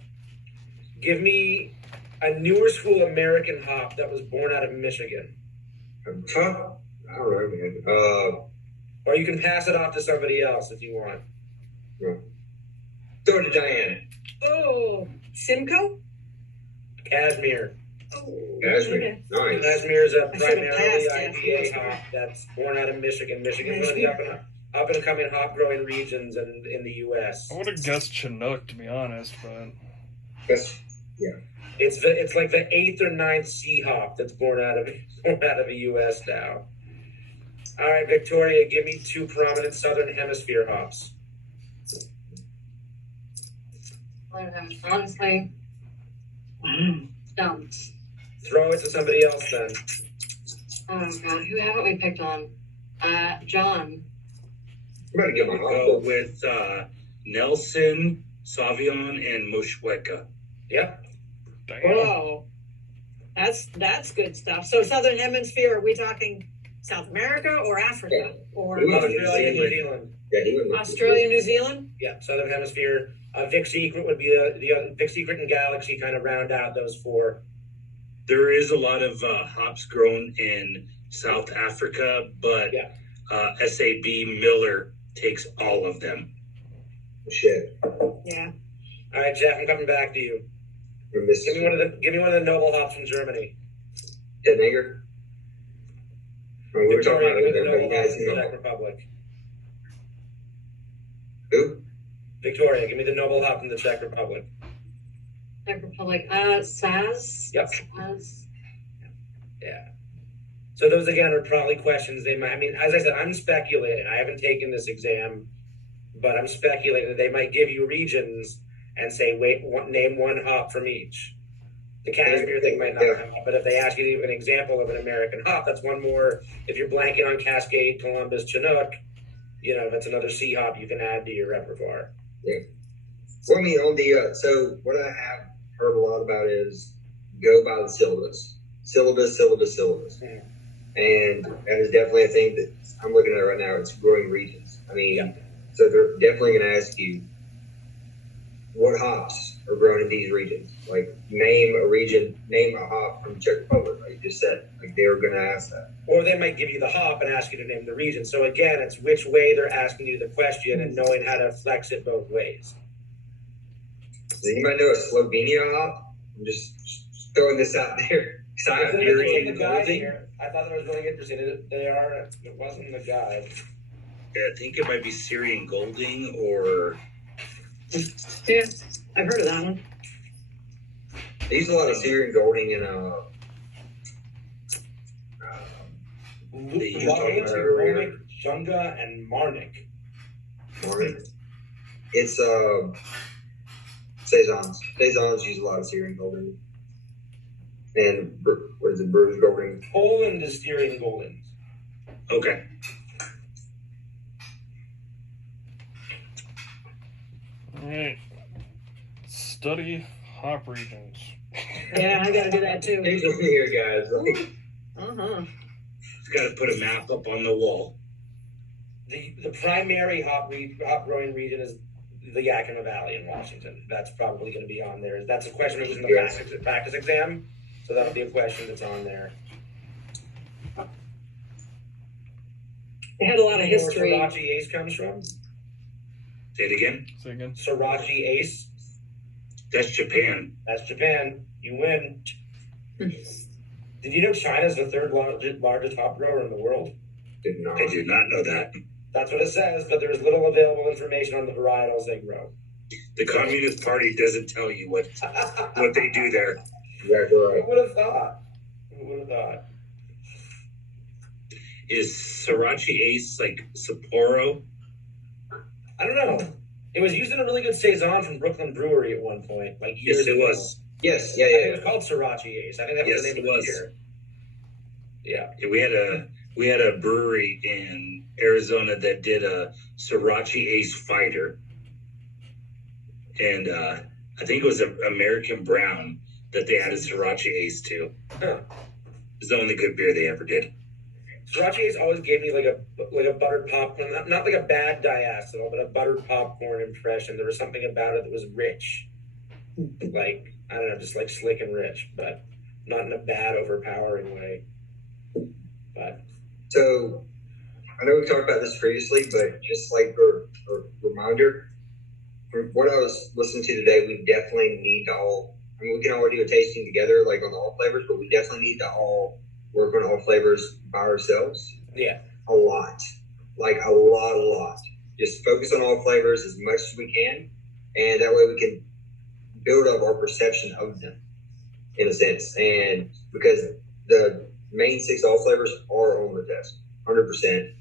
give me a newer school American hop that was born out of Michigan. I don't know, man. Or you can pass it off to somebody else if you want. Yeah. Throw it to Diana. Oh, Simcoe? Cashmere. Oh, Cashmere. okay. Nice. Cashmere is a I should have primarily passed, IPA yeah. hop that's born out of Michigan. Michigan's one of the up and coming hop growing regions in the U.S. I would have guessed Chinook, to be honest, but Yeah. It's like the 8th or 9th C hop that's born out of the U.S. now. All right, Victoria, give me 2 prominent Southern Hemisphere hops. Honestly, stumped. Throw it to somebody else then. Oh God, who haven't we picked on? John. I'm about to get my Go hop. with Nelson, Savion, and Moshweka. Yep. damn. Whoa. That's good stuff. So Southern Hemisphere, are we talking South America or Africa? Yeah. Or Ooh. Australia, New Zealand. Yeah, he went with Australia, New Zealand? Yeah, Southern Hemisphere. Vic Secret would be the other. Vic Secret and Galaxy kind of round out those 4. There is a lot of hops grown in South Africa, but Yeah. SAB Miller takes all of them. Shit. Yeah. All right, Jeff, I'm coming back to you. We're missing Give me one of the noble hops from Germany. Deadmaker. We're talking Victoria, about give me it the there, but noble you hops guys from the know. Czech Republic. Who? Victoria, give me the noble hop from the Czech Republic. Czech Republic. Saz. Yep. Saz. Yeah. So those again are probably questions they might. I mean, as I said, I'm speculating. I haven't taken this exam, but I'm speculating that they might give you regions and say, name one hop from each. The Cashmere thing might not come up, but if they ask you to give an example of an American hop, that's one more. If you're blanking on Cascade, Columbus, Chinook, that's another C hop you can add to your repertoire. Yeah. Well, I mean, on the so what I have heard a lot about is go by the syllabus, syllabus. Mm-hmm. And that is definitely a thing that I'm looking at right now. It's growing regions. I mean, Yeah. So they're definitely going to ask you what hops are grown in these regions. Like, name a region, name a hop from Czech Republic, like you just said. Like, they were going to ask that. Or they might give you the hop and ask you to name the region. So again, it's which way they're asking you the question and knowing how to flex it both ways. Does anybody know a Slovenia hop? I'm just throwing this out there. The guide here, I thought that was really interesting. It wasn't the guide. Yeah, I think it might be Syrian Golding or Yeah. I've heard of that one. They use a lot of Syrian Golding and Romic, Junga, and Marnik. Marnik. It's Saisons. Saisons use a lot of Syrian Golding. And what is it, Bruce Golding? Poland is Syrian Golden. okay. Alright. Study hop regions. Yeah, I gotta do that too. These over here, guys. Uh-huh. Just got to put a map up on the wall. The primary hop growing region is the Yakima Valley in Washington. That's probably going to be on there. That's a question that was in the practice exam. So that'll be a question that's on there. They had a lot of You know where history. Sriracha Ace comes from? Say it again. Say again. Sriracha Ace. That's Japan. That's Japan. You win. Did you know China's the third largest hop grower in the world? I did not know that. That's what it says, but there's little available information on the varietals they grow. The Communist Party doesn't tell you what they do there. Exactly right. Who would have thought? Who would have thought? Is Sriracha Ace like Sapporo? I don't know. It was used in a really good saison from Brooklyn Brewery at one point, like years Yes, it ago. was. Yes, I think yeah. it was called Sriracha Ace. I think that was the Yes, name it of was. the beer. Yeah. Yeah, we had a brewery in Arizona that did a Sriracha Ace Fighter, and I think it was an American Brown that they added Sriracha Ace to. Huh. It's the only good beer they ever did. Sriracha Ace always gave me like a buttered popcorn, not like a bad diacetyl, but a buttered popcorn impression. There was something about it that was rich, like I don't know, just like slick and rich, but not in a bad, overpowering way. But So, I know we talked about this previously, but just like a reminder, from what I was listening to today, we definitely need to all, I mean, we can all do a tasting together, like on the all flavors, but we definitely need to all work on all flavors by ourselves. yeah, A lot. Like a lot. Just focus on all flavors as much as we can, and that way we can build up our perception of them, in a sense. And because the main 6 all flavors are on the test, 100%.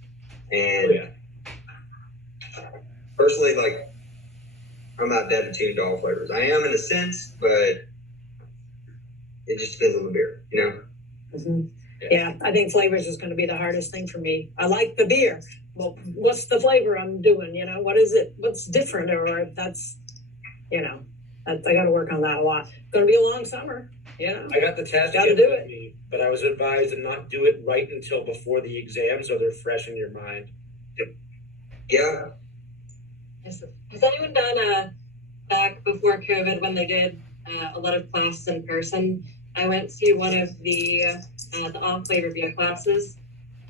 And oh, yeah. personally, like, I'm not that attuned to all flavors. I am in a sense, but it just depends on the beer, you know? Mhm. Yeah, I think flavors is going to be the hardest thing for me. I like the beer. Well, what's the flavor I'm doing? You know, what is it? What's different? Or that's, you know, I got to work on that a lot. It's going to be a long summer. You know, I got the test Gotta kit do with it. me, but I was advised to not do it right until before the exam, so they're fresh in your mind. Yeah. Has anyone done back before COVID when they did a lot of classes in person? I went to one of the all flavor beer classes,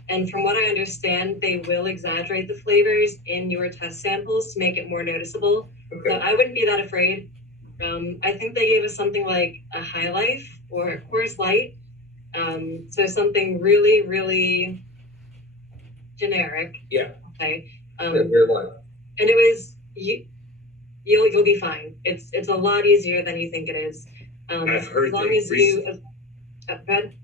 and from what I understand, they will exaggerate the flavors in your test samples to make it more noticeable. Okay. So I wouldn't be that afraid. I think they gave us something like a High Life or a Coors Light, so something really, really generic. Yeah. Okay. Beer life. And it was you'll be fine. It's a lot easier than you think it is. I've heard as long that as you go ahead.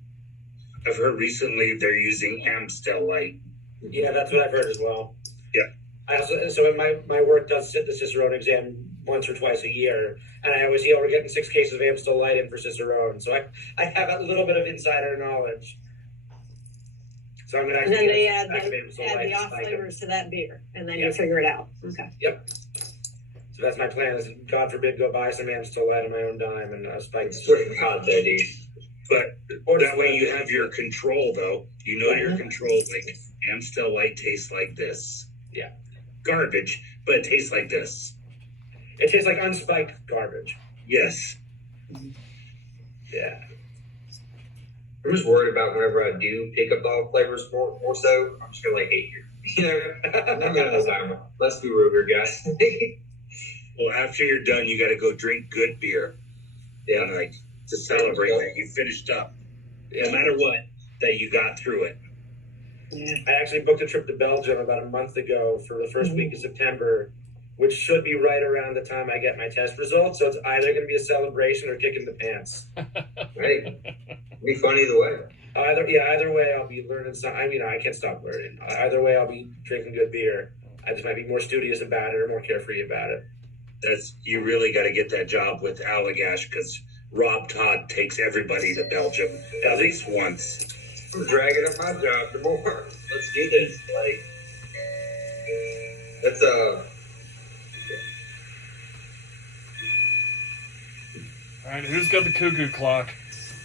I've heard recently they're using Amstel Light. Yeah, that's what I've heard as well. Yeah. I also, so my work does sit the Cicerone exam once or twice a year, and I always hear we're getting 6 cases of Amstel Light in for Cicerone, so I have a little bit of insider knowledge. So I'm gonna and actually then they get add a pack of Amstel the Light off spike 'em. flavors to that beer, and then Yeah. you figure it out. Okay. Yep. So that's my plan. Is God forbid go buy some Amstel Light on my own dime and spike. It's certain content, dude. But that way you have your control, though. You know your control. Like Amstel Light tastes like this. Yeah. Garbage, but it tastes like this. It tastes like unspiked garbage. Yes. Yeah. I'm just worried about whenever I do pick up all flavors more so, I'm just gonna like hate you. You know, I'm gonna Alzheimer. Let's be real here, guys. Well, after you're done, you got to go drink good beer. Yeah. And like to celebrate that you finished up, no matter what, that you got through it. Yeah. I actually booked a trip to Belgium about a month ago for the first week of September, which should be right around the time I get my test results. So it's either going to be a celebration or kicking the pants. Hey, it'll be fun either way. Either way, I'll be learning something. I mean, I can't stop learning. Either way, I'll be drinking good beer. I just might be more studious about it or more carefree about it. You really got to get that job with Allagash because Rob Todd takes everybody to Belgium at least once. I'm dragging up my job the more. Let's do this. Like, that's All right, who's got the cuckoo clock?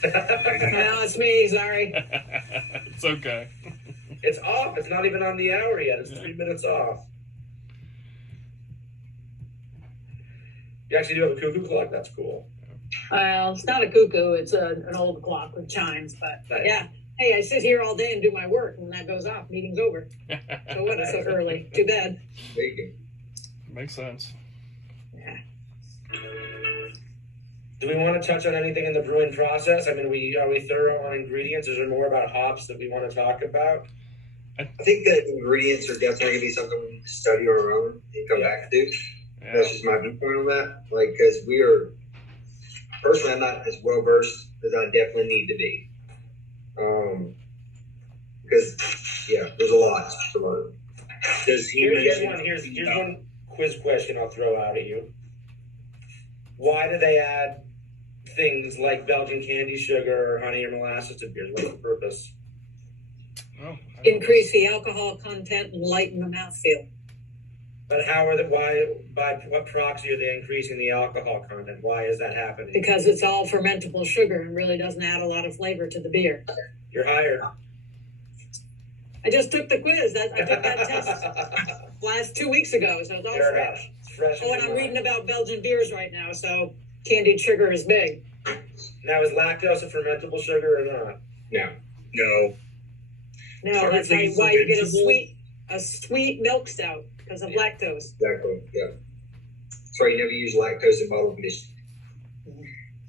Well, it's me. Sorry. It's okay. It's off. It's not even on the hour yet. It's 3 minutes off. You actually do have a cuckoo clock? That's cool. Well, it's not a cuckoo. It's an old clock with chimes. But Nice. yeah, hey, I sit here all day and do my work. When that goes off, meeting's over. So what? It's so early. Too bad. There you Makes sense. Yeah. Do we want to touch on anything in the brewing process? I mean, are we thorough on ingredients? Is there more about hops that we want to talk about? I think that ingredients are definitely going to be something we need to study on our own and come back to. Yeah. That's just my viewpoint on that. Like, because personally, I'm not as well versed as I definitely need to be. Because, yeah, there's a lot to learn. Does he Here's mention? one quiz question I'll throw out at you. Why do they add things like Belgian candy sugar or honey or molasses to beers? What's the purpose? Oh, Increase the alcohol content and lighten the mouthfeel. But by what proxy are they increasing the alcohol content? Why is that happening? Because it's all fermentable sugar and really doesn't add a lot of flavor to the beer. You're hired. I just took the quiz. I took that test last 2 weeks ago, so it's all Fair fresh. enough. It's fresh. Oh, and I'm reading about Belgian beers right now, so candied sugar is big. Now, is lactose a fermentable sugar or not? No. No, Are that's they why you get fermentable? a sweet milk stout because of lactose. Exactly, yeah. So you never use lactose in bottled beers.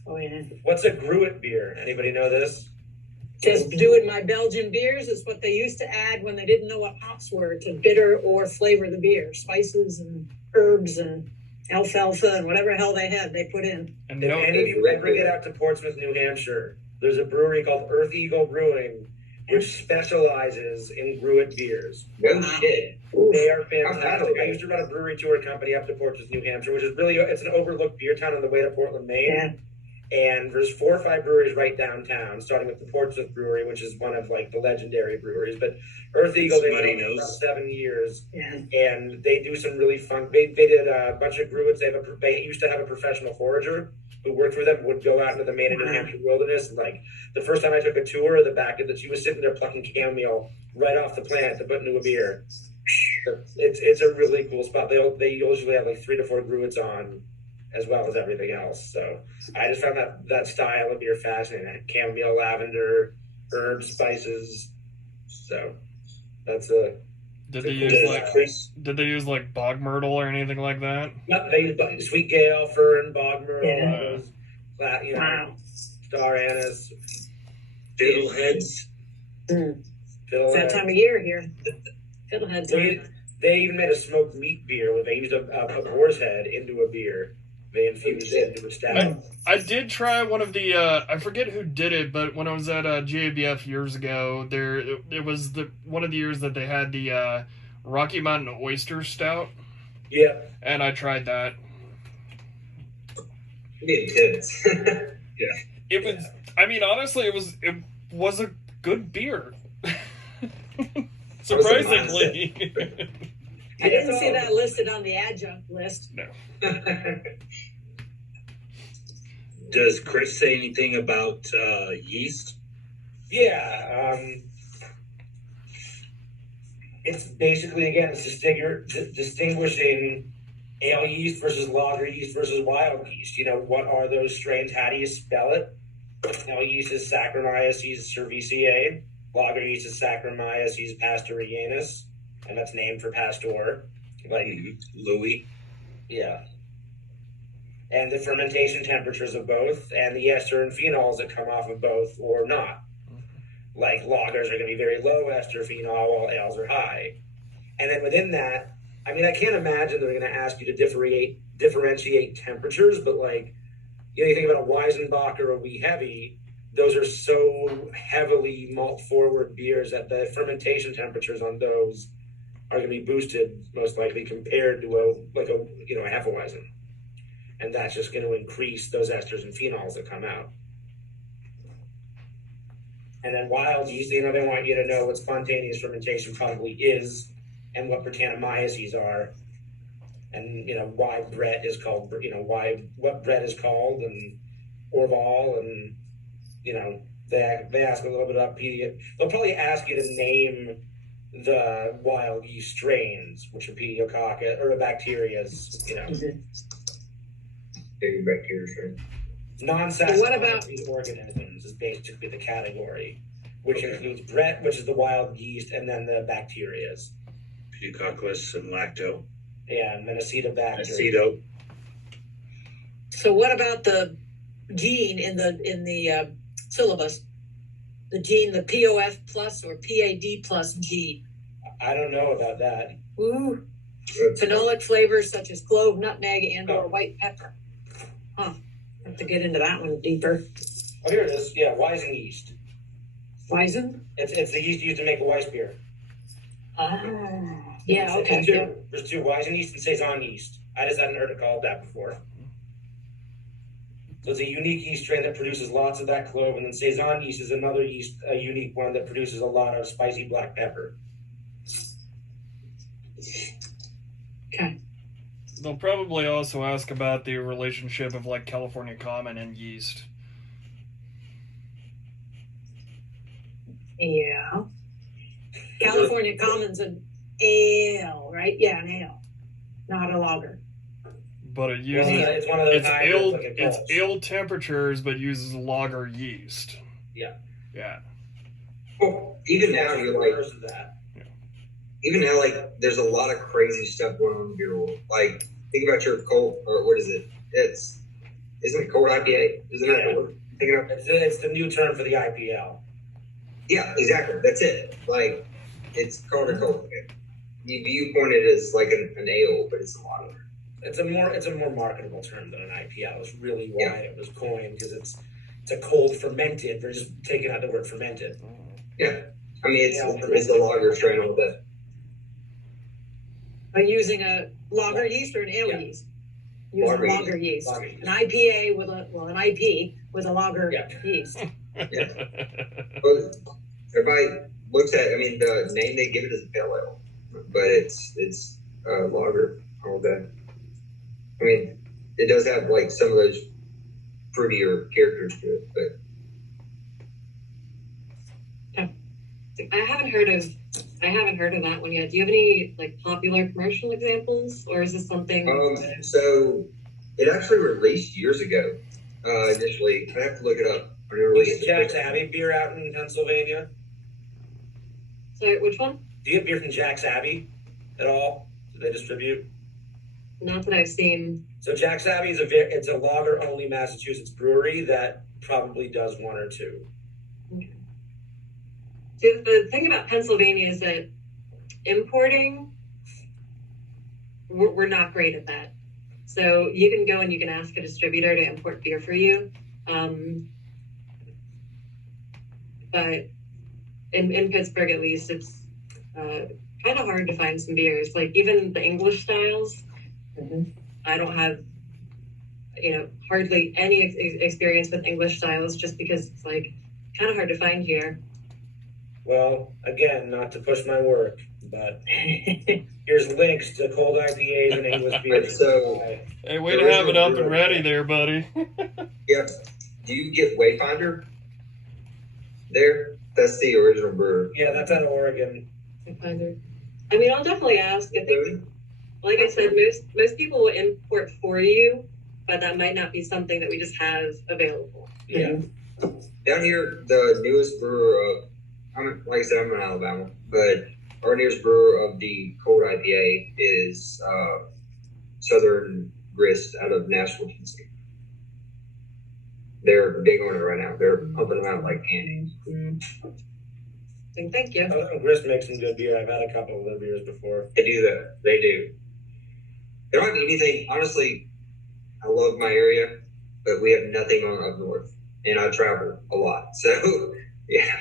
Oh yeah. What's a gruit beer? Anybody know this? Just doing my Belgian beers is what they used to add when they didn't know what hops were to bitter or flavor the beer. Spices and herbs and alfalfa and whatever hell they had, they put in. and If no, any of you ever get out to Portsmouth, New Hampshire, there's a brewery called Earth Eagle Brewing, which specializes in gruit beers. No shit. They are fantastic. I used to run a brewery tour company up to Portsmouth, New Hampshire, which is really, it's an overlooked beer town on the way to Portland, Maine. Yeah. And there's 4 or 5 breweries right downtown, starting with the Portsmouth Brewery, which is one of like the legendary breweries. But Earth Eagle, they've been around for about 7 years, Yeah. and they do some really fun. They did a bunch of gruits. They used to have a professional forager who worked for them, would go out into the Maine and New Hampshire wilderness. And like the first time I took a tour of the back of that, she was sitting there plucking chamomile right off the plant to put into a beer. It's a really cool spot. They usually have like 3 to 4 gruits on, as well as everything else. So I just found that style of beer fascinating. Chamomile, lavender, herbs, spices. So that's did they use like bog myrtle or anything like that? they use sweet gale, fern, bog myrtle, Yeah. those, Wow. star anise, Fiddleheads. It's fiddlehead. that time of year here. Fiddlehead time. They even made a smoked meat beer where they used a boar's head into a beer. They infused it into a stout. I did try one of the I forget who did it, but when I was at GABF years ago, it was one of the years that they had the Rocky Mountain Oyster Stout. Yeah. And I tried that. It was. I mean, honestly, it was a good beer. Surprisingly. I didn't see that listed on the adjunct list. No. Does Chris say anything about yeast? Yeah. It's basically, again, it's distinguishing ale yeast versus lager yeast versus wild yeast. You know, what are those strains? How do you spell it? Ale yeast is Saccharomyces cerevisiae. Lager yeast is Saccharomyces pastorianus, and that's named for Pasteur. Like Louis. Yeah. And the fermentation temperatures of both, and the ester and phenols that come off of both or not. Like lagers are going to be very low ester phenol, while ales are high. And then within that, I mean, I can't imagine they're going to ask you to differentiate temperatures, but like, you think about a Weizenbach or a Wee Heavy, those are so heavily malt forward beers that the fermentation temperatures on those are going to be boosted most likely compared to a Hefeweizen. And that's just going to increase those esters and phenols that come out. And then wild yeast, they want you to know what spontaneous fermentation probably is and what Brettanomyces are. And, why Brett is called, what Brett is called and Orval and, they ask a little bit about they'll probably ask you to name the wild yeast strains, which are pediococcus or bacterias, Bacteria strain. Non-saccharine What about- organisms is basically the category, which includes Brett, which is the wild yeast, and then the bacterias. Pediococcus and lacto. Yeah, and then acetobacter. Aceto. So what about the gene in the syllabus? The gene, the POF plus or PAD plus gene. I don't know about that. Ooh. Phenolic flavors such as clove, nutmeg, and or white pepper. Huh. Have to get into that one deeper. Oh, here it is. Yeah, Weizen yeast. Weizen? It's the yeast used to make a Weiss beer. Ah. Yeah, okay. There's two, Weizen yeast and Saison yeast. I just hadn't heard it called that before. So it's a unique yeast strain that produces lots of that clove, and then Saison yeast is another yeast, a unique one that produces a lot of spicy black pepper. Okay. They'll probably also ask about the relationship of like California Common and yeast. Yeah. California Common's an ale, right? Yeah, an ale, not a lager. But it uses It's one of those hybrids, like a it's Kolsch. ale temperatures, but uses lager yeast. Yeah. Yeah. Well, even now, you're like, Versus that. even now, like, there's a lot of crazy stuff going on in the beer world. Like, think about your cold, or what is it? Isn't it cold IPA? Isn't that the word? Thinking of? It's the new term for the IPL. Yeah, exactly. That's it. Like, it's called a cold. You point it as like an ale, but it's a lager. It's a more marketable term than an IPL. It's really why it was coined, because it's a cold fermented. They're just taking out the word fermented. Yeah, I mean it's a lager strain all day. By using a lager yeast or an ale yeast? Using lager yeast. Lager yeast. An IPA with an IP with a lager yeast. Yeah. Well, everybody looks at. I mean, the name they give it is a pale ale, but it's lager all day. I mean, it does have like some of those fruitier characters to it, but I haven't heard of that one yet. Do you have any like popular commercial examples, or is this something? So it actually released years ago. Initially, I have to look it up. When it You released, get Jack's Abbey beer out in Pennsylvania? Sorry, which one? Do you get beer from Jack's Abbey at all? Do they distribute? Not that I've seen. So Jack's Abbey is it's a lager only Massachusetts brewery that probably does one or two. Okay. See, the thing about Pennsylvania is that importing, we're not great at that. So you can go and you can ask a distributor to import beer for you. But in Pittsburgh, at least, it's kind of hard to find some beers. Like even the English styles, I don't have, hardly any experience with English styles, just because it's like kind of hard to find here. Well, again, not to push my work, but here's links to cold IPAs and English beers. So, Hey, way to have it up and ready there, buddy. yeah. Do you get Wayfinder there? That's the original brewer. Yeah, that's out of Oregon. I mean, I'll definitely ask. I think, like I said, most people will import for you, but that might not be something that we just have available. Yeah. Down here, the newest brewer of, like I said, I'm in Alabama, but our nearest brewer of the cold IPA is Southern Grist out of Nashville, Tennessee. They're big on it right now. They're pumping them out like candy. Thank you. Grist makes some good beer. I've had a couple of their beers before. They do that. They do. They don't have anything. Honestly, I love my area, but we have nothing on up north, and I travel a lot. So, yeah.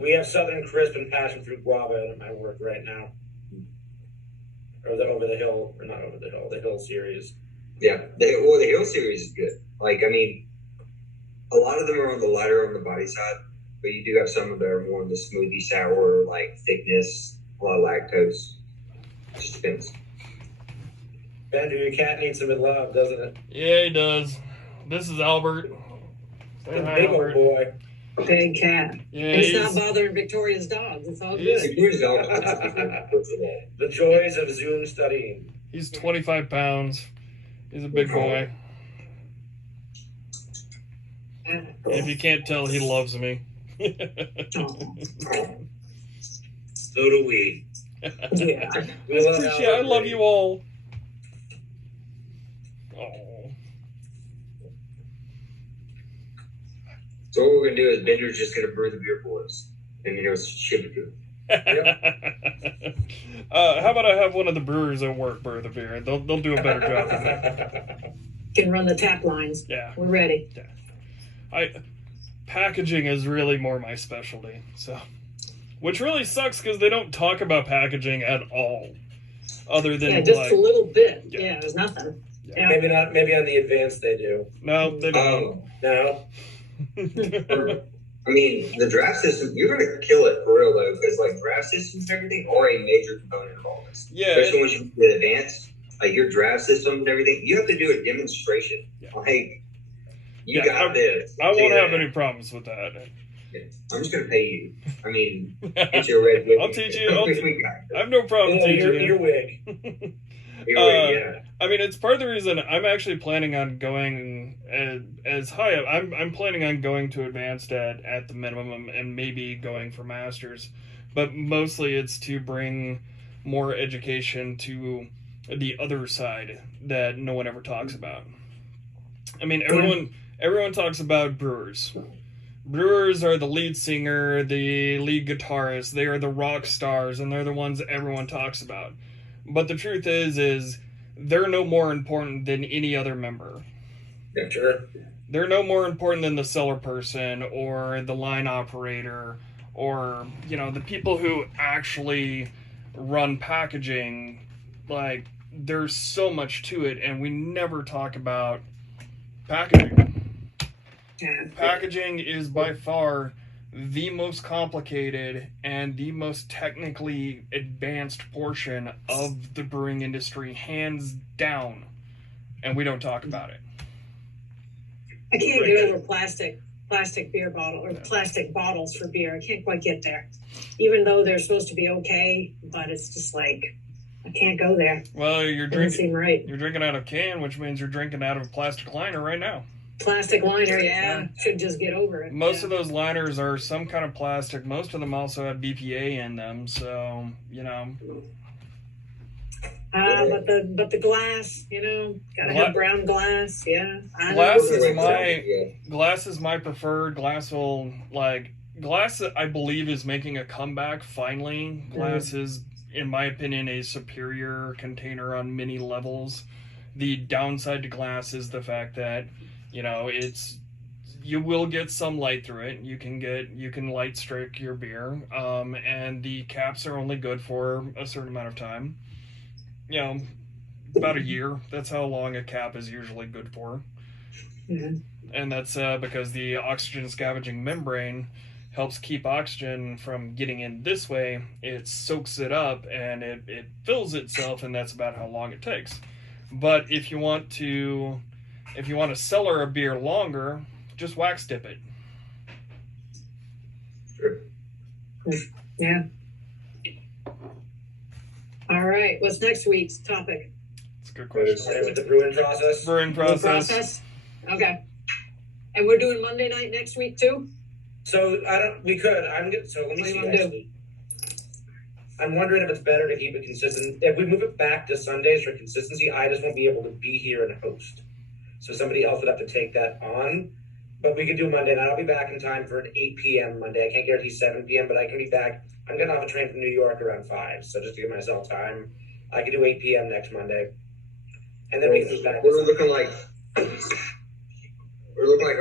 We have Southern Crisp and Passion Fruit Guava at my work right now. Or the Over the Hill, or not Over the Hill, the Hill series. Yeah. The Hill series is good. Like, I mean, a lot of them are on the lighter on the body side, but you do have some that are more on the smoothie sour, like thickness, a lot of lactose. It just depends. Bender, your cat needs some love, doesn't it? Yeah, he does. This is Albert. Say hi, Big old Albert. boy. Big cat. Yeah, It's he's, not bothering Victoria's dogs. It's all Yes. good. Here's all first of all. The joys of Zoom studying. he's 25 pounds. He's a big boy. If you can't tell, he loves me. So do we. Yeah. I love you all. Oh. So what we're gonna do is Bender's just gonna brew the beer for us, and ship it to him. How about I have one of the brewers at work brew the beer? They'll do a better job than me. Can run the tap lines. Yeah. We're ready. Yeah. Packaging is really more my specialty. So, which really sucks because they don't talk about packaging at all, other than just a little bit. Yeah, there's nothing. Yeah. Maybe not. Maybe on the advanced they do. No, they don't. No. I mean, the draft system, you're going to kill it for real, though, because, like, draft systems and everything are a major component of all this. Yeah. Especially once you get advanced, like, your draft system and everything, you have to do a demonstration. Yeah. Like, you got this. I won't have any problems with that. I'm just going to pay you. I mean, get your red wig. I'll teach you. I have no problem teaching you. Your wig. Yeah. I mean, it's part of the reason I'm actually planning on going as high up. I'm planning on going to advanced at the minimum and maybe going for masters, but mostly it's to bring more education to the other side that no one ever talks about. I mean, everyone talks about brewers. Brewers are the lead singer, the lead guitarist. They are the rock stars, and they're the ones that everyone talks about. But the truth is they're no more important than any other member. Yeah, sure. They're no more important than the cellar person or the line operator or, the people who actually run packaging. Like, there's so much to it, and we never talk about packaging. Packaging is by far the most complicated and the most technically advanced portion of the brewing industry, hands down, and we don't talk about it. I can't get over plastic beer bottle or plastic bottles for beer. I can't quite get there, even though they're supposed to be okay. But it's just like I can't go there. Well, you're Doesn't seem right. You're drinking out of can, which means you're drinking out of a plastic liner right now. Plastic liner, yeah. Should just get over it. Most of those liners are some kind of plastic. Most of them also have BPA in them, so But the glass, gotta have brown glass. Yeah. Glass is my preferred. Glass, I believe, is making a comeback finally. Glass is, in my opinion, a superior container on many levels. The downside to glass is the fact that you will get some light through it. You can light strike your beer, and the caps are only good for a certain amount of time. About a year. That's how long a cap is usually good for. Mm-hmm. And that's because the oxygen scavenging membrane helps keep oxygen from getting in this way. It soaks it up and it fills itself, and that's about how long it takes. But if you want to cellar a beer longer, just wax dip it. Sure. Yeah. All right. What's next week's topic? That's a good question. With the brewing process. Brewing process. Okay. And we're doing Monday night next week too? So we could. So let me see. Actually, I'm wondering if it's better to keep it consistent. If we move it back to Sundays for consistency, I just won't be able to be here and host. So somebody else would have to take that on. But we could do Monday night. I'll be back in time for an 8 p.m. Monday. I can't guarantee 7 p.m., but I can be back. I'm getting off a train from New York around 5, so just to give myself time. I could do 8 p.m. next Monday. And then we can move back. We're looking like on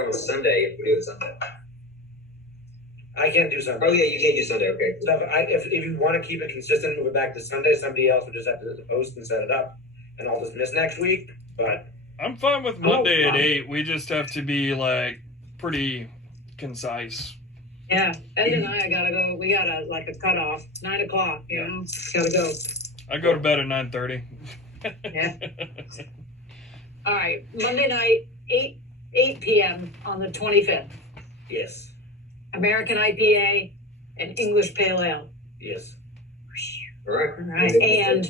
a Sunday if we do it Sunday. I can't do Sunday. Oh, yeah, you can't do Sunday. Okay. So if you want to keep it consistent, move it back to Sunday, somebody else would just have to host and set it up. And I'll just miss next week. But I'm fine with Monday at 8. We just have to be, pretty concise. Yeah. Ed and I gotta go. We got a cutoff. 9 o'clock, Gotta go. I go to bed at 9:30. Yeah. All right. Monday night, 8 p.m. on the 25th. yes. American IPA and English Pale Ale. Yes. All right. All right. And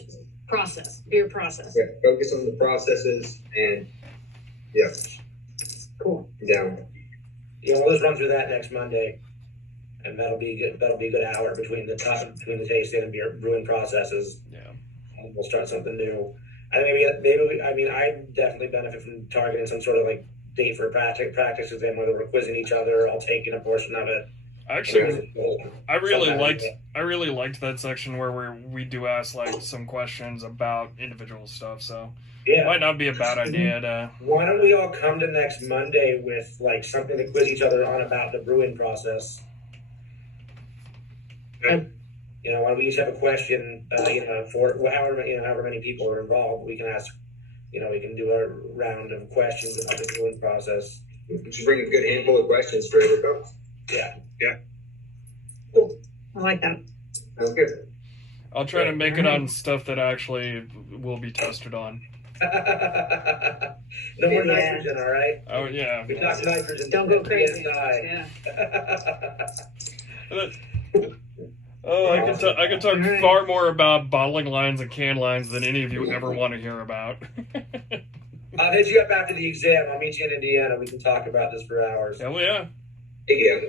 beer process. Yeah, focus on the processes and, yeah. Cool. Down. we'll just run through that next Monday, and that'll be good. That'll be a good hour between the tasting and beer brewing processes. Yeah. And we'll start something new. And maybe I mean, I definitely benefit from targeting some sort of like date for practice exam, whether we're quizzing each other, I'll taking a portion of it. Actually, I really liked that section where we do ask like some questions about individual stuff. So it might not be a bad idea to. Why don't we all come to next Monday with like something to quiz each other on about the brewing process? Okay. Why don't we each have a question? For however many people are involved, we can ask. We can do a round of questions about the brewing process. Just bring a good handful of questions for every comes. Yeah. Cool. I like that. Sounds good. I'll try to make it on stuff that actually will be tested on. No more nitrogen, all right? Oh yeah. We talked nitrogen. Don't go crazy. PSI. Yeah. I can talk far more about bottling lines and can lines than any of you ever want to hear about. I'll hit you up after the exam. I'll meet you in Indiana. We can talk about this for hours. Hell yeah. Yeah.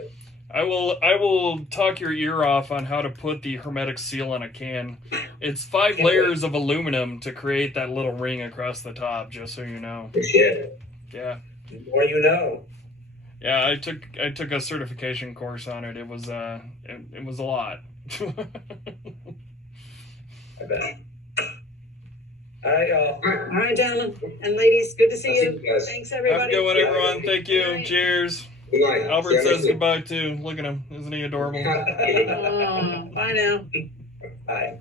I will talk your ear off on how to put the hermetic seal on a can. It's 5 layers of aluminum to create that little ring across the top, just so you know. Shit. Yeah. The more you know. Yeah, I took a certification course on it. It was a lot. I bet. All right, y'all. All right, gentlemen and ladies, good to see you. Guys. Thanks, Have a everybody. good one, everyone. Thank you. Good night. Cheers. Good night. Albert says goodbye too. Look at him. Isn't he adorable? Oh, bye now. Bye.